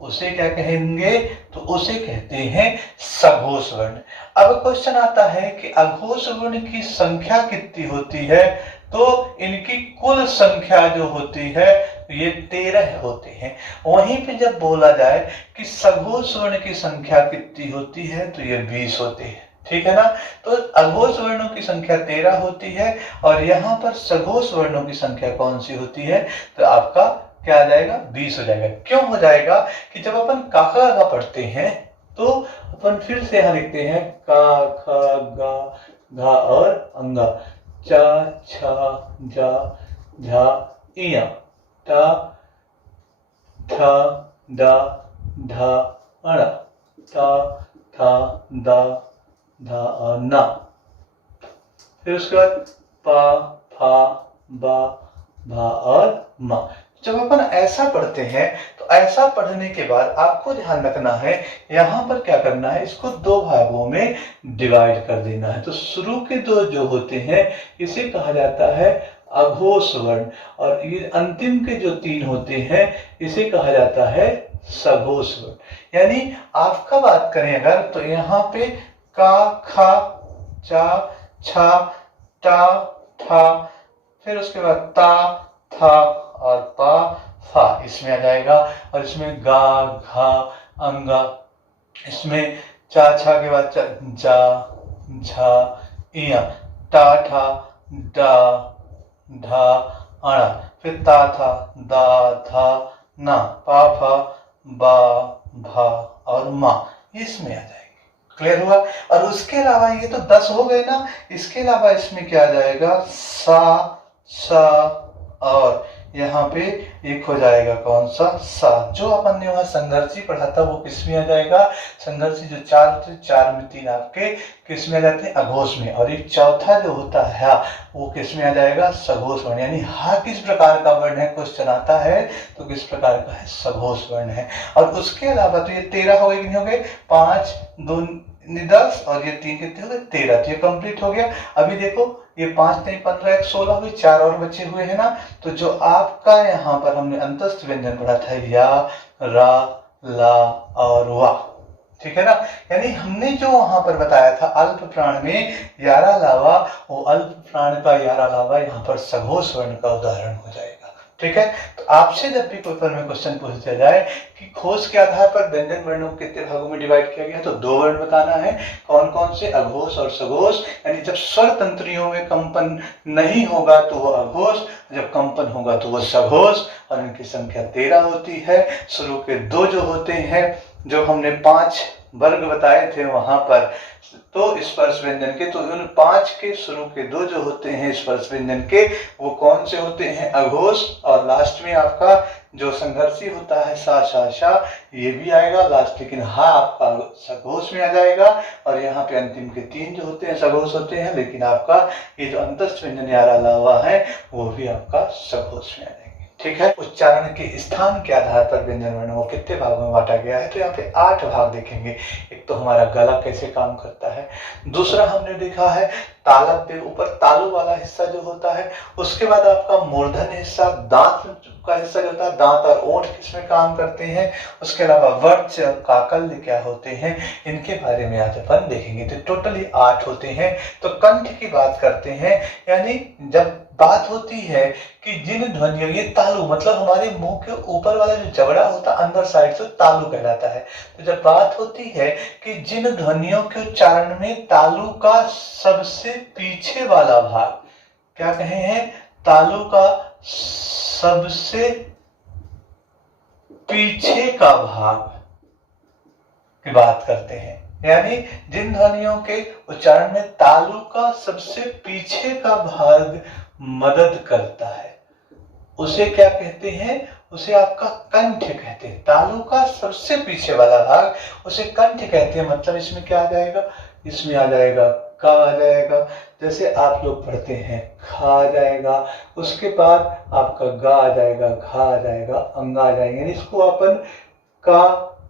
उसे क्या कहेंगे, तो उसे कहते हैं सघोष वर्ण। अब क्वेश्चन आता है कि अघोष वर्ण की संख्या कितनी होती है, तो इनकी कुल संख्या जो होती है ये 13 होते हैं। वहीं पे जब बोला जाए कि सघोष वर्ण की संख्या कितनी होती है तो ये 20 होती है, ठीक है ना। तो अघोष वर्णों की संख्या 13 होती है और यहाँ पर सघोष वर्णों की संख्या कौन सी होती है, तो आपका क्या आ जाएगा, 20 हो जाएगा। क्यों हो जाएगा कि जब अपन काका गा पढ़ते हैं तो अपन फिर से यहाँ लिखते हैं का खा गा घा और अंगा, चा छा जा झा इया, टा ठा डा ढा अड़ा, ता था दा धा और ना। फिर उसके बाद पा फा बा भा और मा। जब अपन ऐसा पढ़ते हैं तो ऐसा पढ़ने के बाद आपको ध्यान रखना है, यहाँ पर क्या करना है, इसको दो भागों में डिवाइड कर देना है। तो शुरू के दो जो होते हैं इसे कहा जाता है अघोष वर्ण, और ये अंतिम के जो 3 होते हैं इसे कहा जाता है सघोष वर्ण। यानी आपका बात करें अगर, तो यहाँ पे का खा चा छा टा था, फिर उसके बाद ता था और पा फा इसमें आ जाएगा, और इसमें गा घा अंगा, इसमें चा छा के बाद जा झा इया, टा ठा डा ढा अड़ा, फिर ता था दा था ना, पा फा बा भा और मा, इसमें आ जाएगी। क्लियर हुआ। और उसके अलावा ये तो 10 हो गए ना, इसके अलावा इसमें क्या आ जाएगा, सा सा और यहाँ पे एक हो जाएगा कौन सा, सा। जो अपन ने वहां संघर्षी पढ़ा था वो किसमें आ जाएगा, संघर्षी जो 4 थे 4 में 3 आपके किसमें आ जाते हैं, अघोष में, और एक चौथा जो होता है वो किसमें आ जाएगा, सघोष वर्ण। यानी हा किस प्रकार का वर्ण है, क्वेश्चन आता है तो किस प्रकार का है, सघोष वर्ण है। और उसके अलावा तो ये 13 हो गए, कितने हो गए, 5 2 10 और ये 3 कितने हो गए, 13। तो ये कंप्लीट हो गया। अभी देखो ये 5 नहीं 15 1 16 हुए, 4 और बचे हुए हैं ना। तो जो आपका यहाँ पर हमने अंतस्थ व्यंजन पढ़ा था या रा ला और वा, ठीक है ना। यानी हमने जो वहां पर बताया था अल्प प्राण में यारा लावा, वो अल्प प्राण का यारा लावा यहाँ पर सघोष वर्ण का उदाहरण हो जाएगा, ठीक है। तो आपसे जब भी पेपर में क्वेश्चन पूछा जाए कि खोज के आधार पर व्यंजन वर्णों को कितने भागों में डिवाइड किया गया है, तो 2 वर्ण बताना है, कौन कौन से, अघोष और सघोष। यानी जब स्वर तंत्रियों में कंपन नहीं होगा तो वो अघोष, जब कंपन होगा तो वो सघोष, और इनकी संख्या 13 होती है। शुरू के 2 जो होते हैं, जो हमने 5 वर्ग बताए थे वहां पर, तो स्पर्श व्यंजन के, तो उन 5 के शुरू के 2 जो होते हैं स्पर्श व्यंजन के, वो कौन से होते हैं, अघोष, और लास्ट में आपका जो संघर्षी होता है सा शा शा, ये भी आएगा लास्ट, लेकिन हा आपका सघोष में आ जाएगा। और यहाँ पे अंतिम के 3 जो होते हैं सघोष होते हैं, लेकिन आपका ये जो अंतस्थ व्यंजन यारा लावा है वो भी आपका सघोष में आ जाएगा, ठीक है। उच्चारण के स्थान के आधार पर व्यंजन वर्णों को कितने भागों में बांटा गया है, तो यहाँ पे 8 भाग देखेंगे। एक तो हमारा गला कैसे काम करता है, दूसरा हमने देखा है तालव्य पे ऊपर तालु वाला हिस्सा जो होता है, उसके बाद आपका मूर्धन हिस्सा, दांत का हिस्सा जो होता है, दांत और ओंठ किसमें काम करते हैं, उसके अलावा वर्च और काकल्य क्या होते हैं, इनके बारे में आज अपन देखेंगे। तो टोटली 8 होते हैं। तो कंठ की बात करते हैं, यानी जब बात होती है कि जिन ध्वनियों, ये तालु मतलब हमारे मुंह के ऊपर वाला जो जबड़ा होता है अंदर साइड से, तालु कहलाता है। तो जब बात होती है कि जिन ध्वनियों के उच्चारण में तालु का सबसे पीछे वाला भाग, क्या कहे हैं, तालु का सबसे पीछे का भाग की बात करते हैं, यानी जिन ध्वनियों के उच्चारण में तालु का सबसे पीछे का भाग मदद करता है उसे क्या कहते हैं, उसे आपका कंठ कहते हैं। तालु का सबसे पीछे वाला भाग उसे कंठ कहते हैं। मतलब इसमें क्या आ जाएगा, इसमें आ जाएगा का आ जाएगा। जैसे आप लोग पढ़ते हैं खा आ जाएगा, उसके बाद आपका गा आ जाएगा, घा आ जाएगा, अंगा आ जाएंगे। यानी इसको अपन का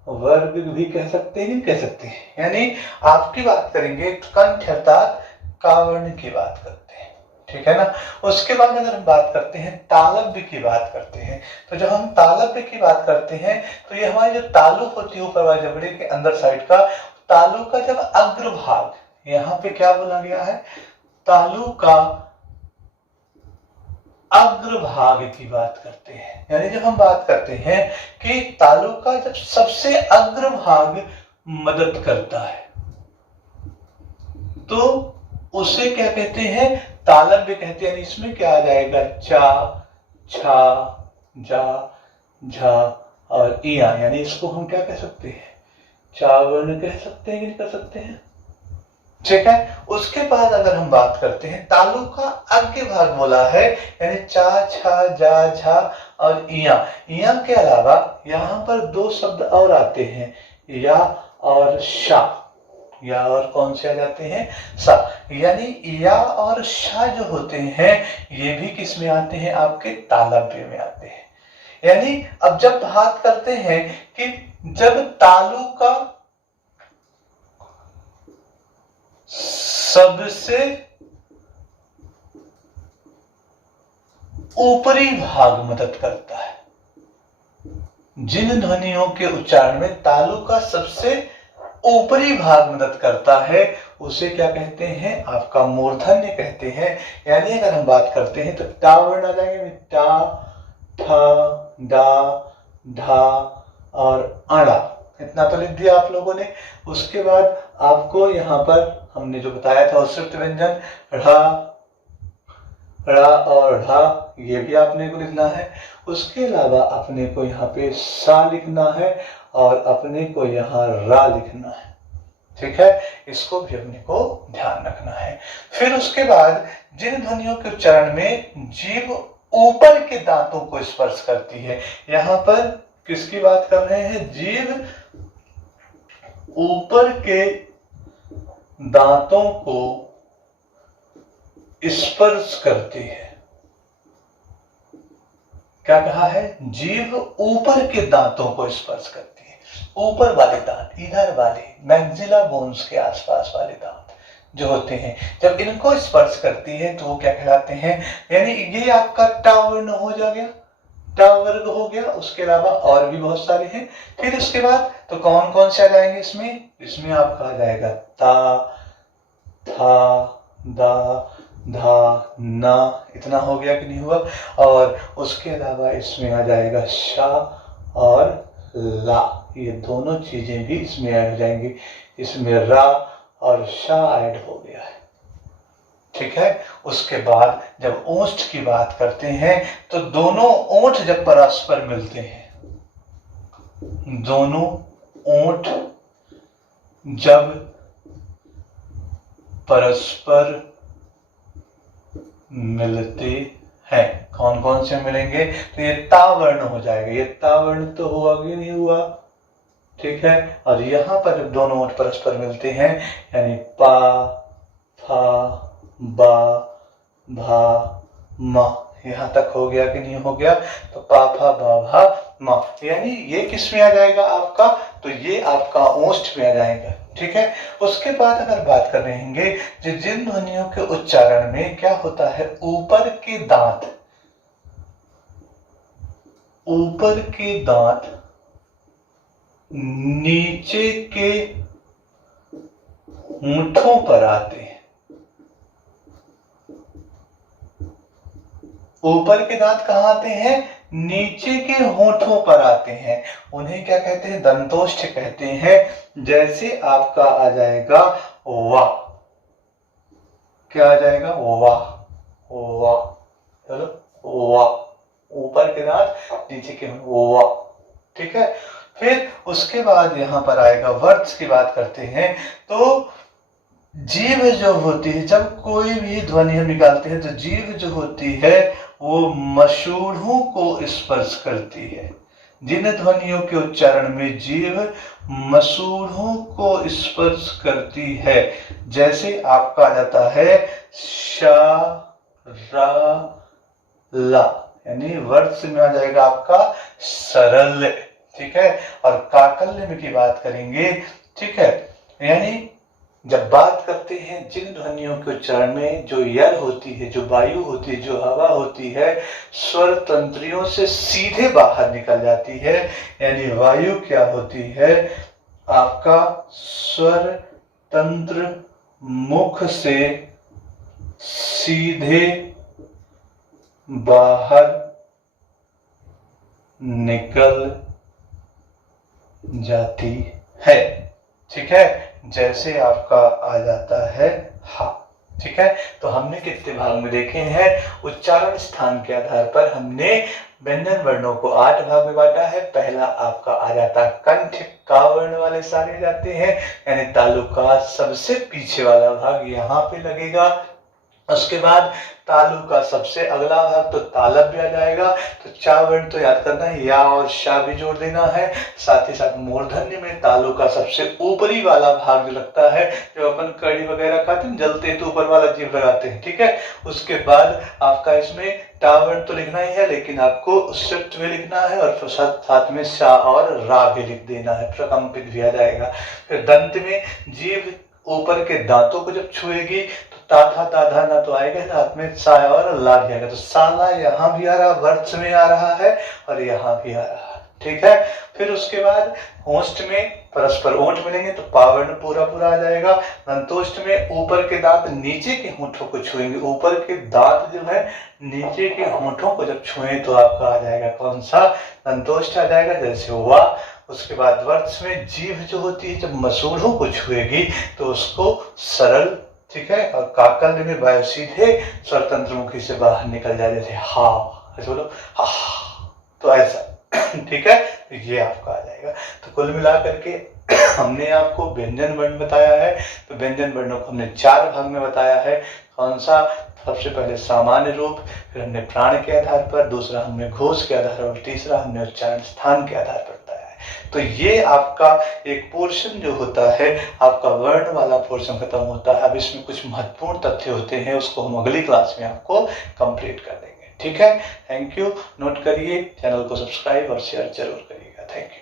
वर्ग भी कह सकते हैं, कह सकते हैं। यानी आपकी बात करेंगे कंठ अर्थात कावर्ण की बात करते हैं, ठीक है ना। उसके बाद अगर हम बात करते हैं तालव्य की बात करते हैं, तो जब हम तालव्य की बात करते हैं तो ये हमारी जो तालु होती है ऊपर वाले जबड़े के अंदर साइड का, तालु का जब अग्रभाग, यहाँ पे क्या बोला गया है, तालु का अग्रभाग की बात करते हैं। यानी जब हम बात करते हैं कि तालु का जब सबसे अग्रभाग मदद करता है तो उसे क्या कहते हैं, तालव्य कहते हैं। इसमें क्या आ जाएगा, चा, छा, जा, झा और इया। यानी इसको हम क्या कह सकते हैं, चावर्ण कह सकते हैं कि नहीं कह सकते हैं, ठीक है। उसके बाद अगर हम बात करते हैं तालु का आगे भाग बोला है, यानी चा, छा, जा, झा और इया। इया के अलावा यहाँ पर दो शब्द और आते हैं, या और शा। या और कौन से आ जाते हैं, सा। यानी या और शा जो होते हैं ये भी किस में आते हैं, आपके तालव्य में आते हैं। यानी अब जब बात करते हैं कि जब तालु का सबसे ऊपरी भाग मदद करता है, जिन ध्वनियों के उच्चारण में तालु का सबसे ऊपरी भाग मदद करता है उसे क्या कहते हैं, आपका मूर्धन्य कहते हैं। यानी अगर हम बात करते हैं तो टा वर्ण आ जाएंगे, टा, ठा, डा, ढा और अड़ा। इतना तो लिख दिया आप लोगों ने। उसके बाद आपको यहाँ पर हमने जो बताया था उत्सृप्त व्यंजन ढ़ा, ड़ा और ढा, ये भी आपने को लिखना है। उसके अलावा अपने को यहाँ पे सा लिखना है और अपने को यहाँ रा लिखना है, ठीक है। इसको भी अपने को ध्यान रखना है। फिर उसके बाद जिन ध्वनियों के उच्चारण में जीभ ऊपर के दांतों को स्पर्श करती है, यहाँ पर किसकी बात कर रहे हैं, जीभ ऊपर के दांतों को स्पर्श करती है। क्या कहा है, जीभ ऊपर के दांतों को स्पर्श करती है। ऊपर वाले दांत, इधर वाले मैक्सिला बोन्स के आसपास वाले दांत जो होते हैं, जब इनको स्पर्श करती है तो वो क्या कहलाते हैं, यानी ये आपका टा वर्ण हो जाएगा, टा वर्ग हो गया। उसके अलावा और भी बहुत सारे हैं। फिर उसके बाद तो कौन कौन से आ जाएंगे इसमें, इसमें आपका आ जाएगा ता, था, दा, धा, ना। इतना हो गया कि नहीं हुआ। और उसके अलावा इसमें आ जाएगा शा और ला, ये दोनों चीजें भी इसमें ऐड हो जाएंगी। इसमें रा और शा ऐड हो गया है, ठीक है। उसके बाद जब ओष्ठ की बात करते हैं तो दोनों ओंठ जब परस्पर मिलते हैं, दोनों ओंठ जब परस्पर मिलते हैं, कौन कौन से मिलेंगे, तो ये ता वर्ण हो जाएगा। ये ता वर्ण तो हुआ कि नहीं हुआ, ठीक है। और यहां पर जब दोनों ओंठ परस्पर मिलते हैं, यानी पा, फा, बा, भा, मा, यहां तक हो गया कि नहीं हो गया, तो पा, फा, बा, भा, मा। यानी ये किस में आ जाएगा आपका, तो ये आपका ओष्ठ में आ जाएगा, ठीक है। उसके बाद अगर बात कर रहे हैं जिन ध्वनियों के उच्चारण में क्या होता है, ऊपर के दांत, ऊपर के दांत नीचे के होंठों पर आते हैं। ऊपर के दांत कहाँ आते हैं, नीचे के होंठों पर आते हैं। उन्हें क्या कहते हैं, दंतोष्ठ कहते हैं। जैसे आपका आ जाएगा वाह, क्या आ जाएगा, वाह, वाह, चलो वाह, ऊपर के दांत नीचे के वाह, ठीक है। फिर उसके बाद यहाँ पर आएगा वर्ड्स की बात करते हैं। तो जीभ जो होती है, जब कोई भी ध्वनि हम निकालते हैं तो जीभ जो होती है वो मसूड़ों को स्पर्श करती है। जिन ध्वनियों के उच्चारण में जीभ मसूड़ों को स्पर्श करती है, जैसे आपका आ जाता है शा, रा, ला, यानी वर्ष में आ जाएगा आपका सरल, ठीक है। और काकल्य में की बात करेंगे, ठीक है, यानी जब बात करते हैं जिन ध्वनियों के उच्चारण में जो यल होती है, जो वायु होती है, जो हवा होती है, स्वर तंत्रियों से सीधे बाहर निकल जाती है, यानी वायु क्या होती है, आपका स्वर तंत्र मुख से सीधे बाहर निकल जाती है, ठीक है। जैसे आपका आ जाता है हा, ठीक है। तो हमने कितने भाग में देखे हैं, उच्चारण स्थान के आधार पर हमने व्यंजन वर्णों को 8 भाग में बांटा है। पहला आपका आ जाता है कंठ, का वर्ण वाले सारे जाते हैं, यानी तालु का सबसे पीछे वाला भाग यहाँ पे लगेगा। उसके बाद तालु का सबसे अगला भाग तो तालब भी आ जाएगा। तो चा वर्ण तो याद करना है, या और शा भी जोड़ देना है। साथ ही साथ मूर्धन्य में तालु का सबसे ऊपरी वाला भाग जो लगता है, जो अपन कड़ी वगैरह खाते हैं जलते हैं तो ऊपर वाला जीभ लगाते हैं, ठीक है। उसके बाद आपका इसमें टा वर्ण तो लिखना ही है, लेकिन आपको संयुक्त भी लिखना है और साथ में शा और रा भी लिख देना है, प्रकंपित भी आ जाएगा। फिर दंत में जीभ ऊपर के दांतों को जब छुएगी तो ताथा ताधा ना तो आएगा, साथ में सा और ला भी आएगा। तो साला यहाँ भी आ रहा, वर्ष में आ रहा है और यहाँ भी आ रहा है, ठीक है। फिर उसके बाद होस्ट में परस्पर ओंठ मिलेंगे तो पावर्ण पूरा पूरा आ जाएगा। दंतोष्ट में ऊपर के दांत नीचे के होंठों को छुएंगे, ऊपर के दांत जो है नीचे के होंठों को जब छुए तो आपका आ जाएगा कौन सा, दंतोष्ट आ जाएगा, जैसे हुआ। उसके बाद वर्ष में जीभ जो होती है जब मसूड़ों को छुएगी तो उसको सरल, ठीक है। और काकल्य में वायु सीधे स्वरतंत्र मुखी से बाहर निकल जाए, जैसे हा, ऐसे बोलो हा, तो ऐसा, ठीक है। तो ये आपका आ जाएगा। तो कुल मिला करके हमने आपको व्यंजन वर्ण बताया है। तो व्यंजन वर्णों को हमने 4 भाग में बताया है। कौन सा, सबसे पहले सामान्य रूप, फिर हमने प्राण के आधार पर, दूसरा हमने घोष के आधार पर, तीसरा हमने उच्चारण स्थान के आधार पर बताया है। तो ये आपका एक पोर्शन जो होता है, आपका वर्ण वाला पोर्शन खत्म होता है। अब इसमें कुछ महत्वपूर्ण तथ्य होते हैं, उसको हम अगली क्लास में आपको कंप्लीट कर देंगे, ठीक है। Thank you. नोट करिए, चैनल को सब्सक्राइब और शेयर जरूर करिएगा। Thank you.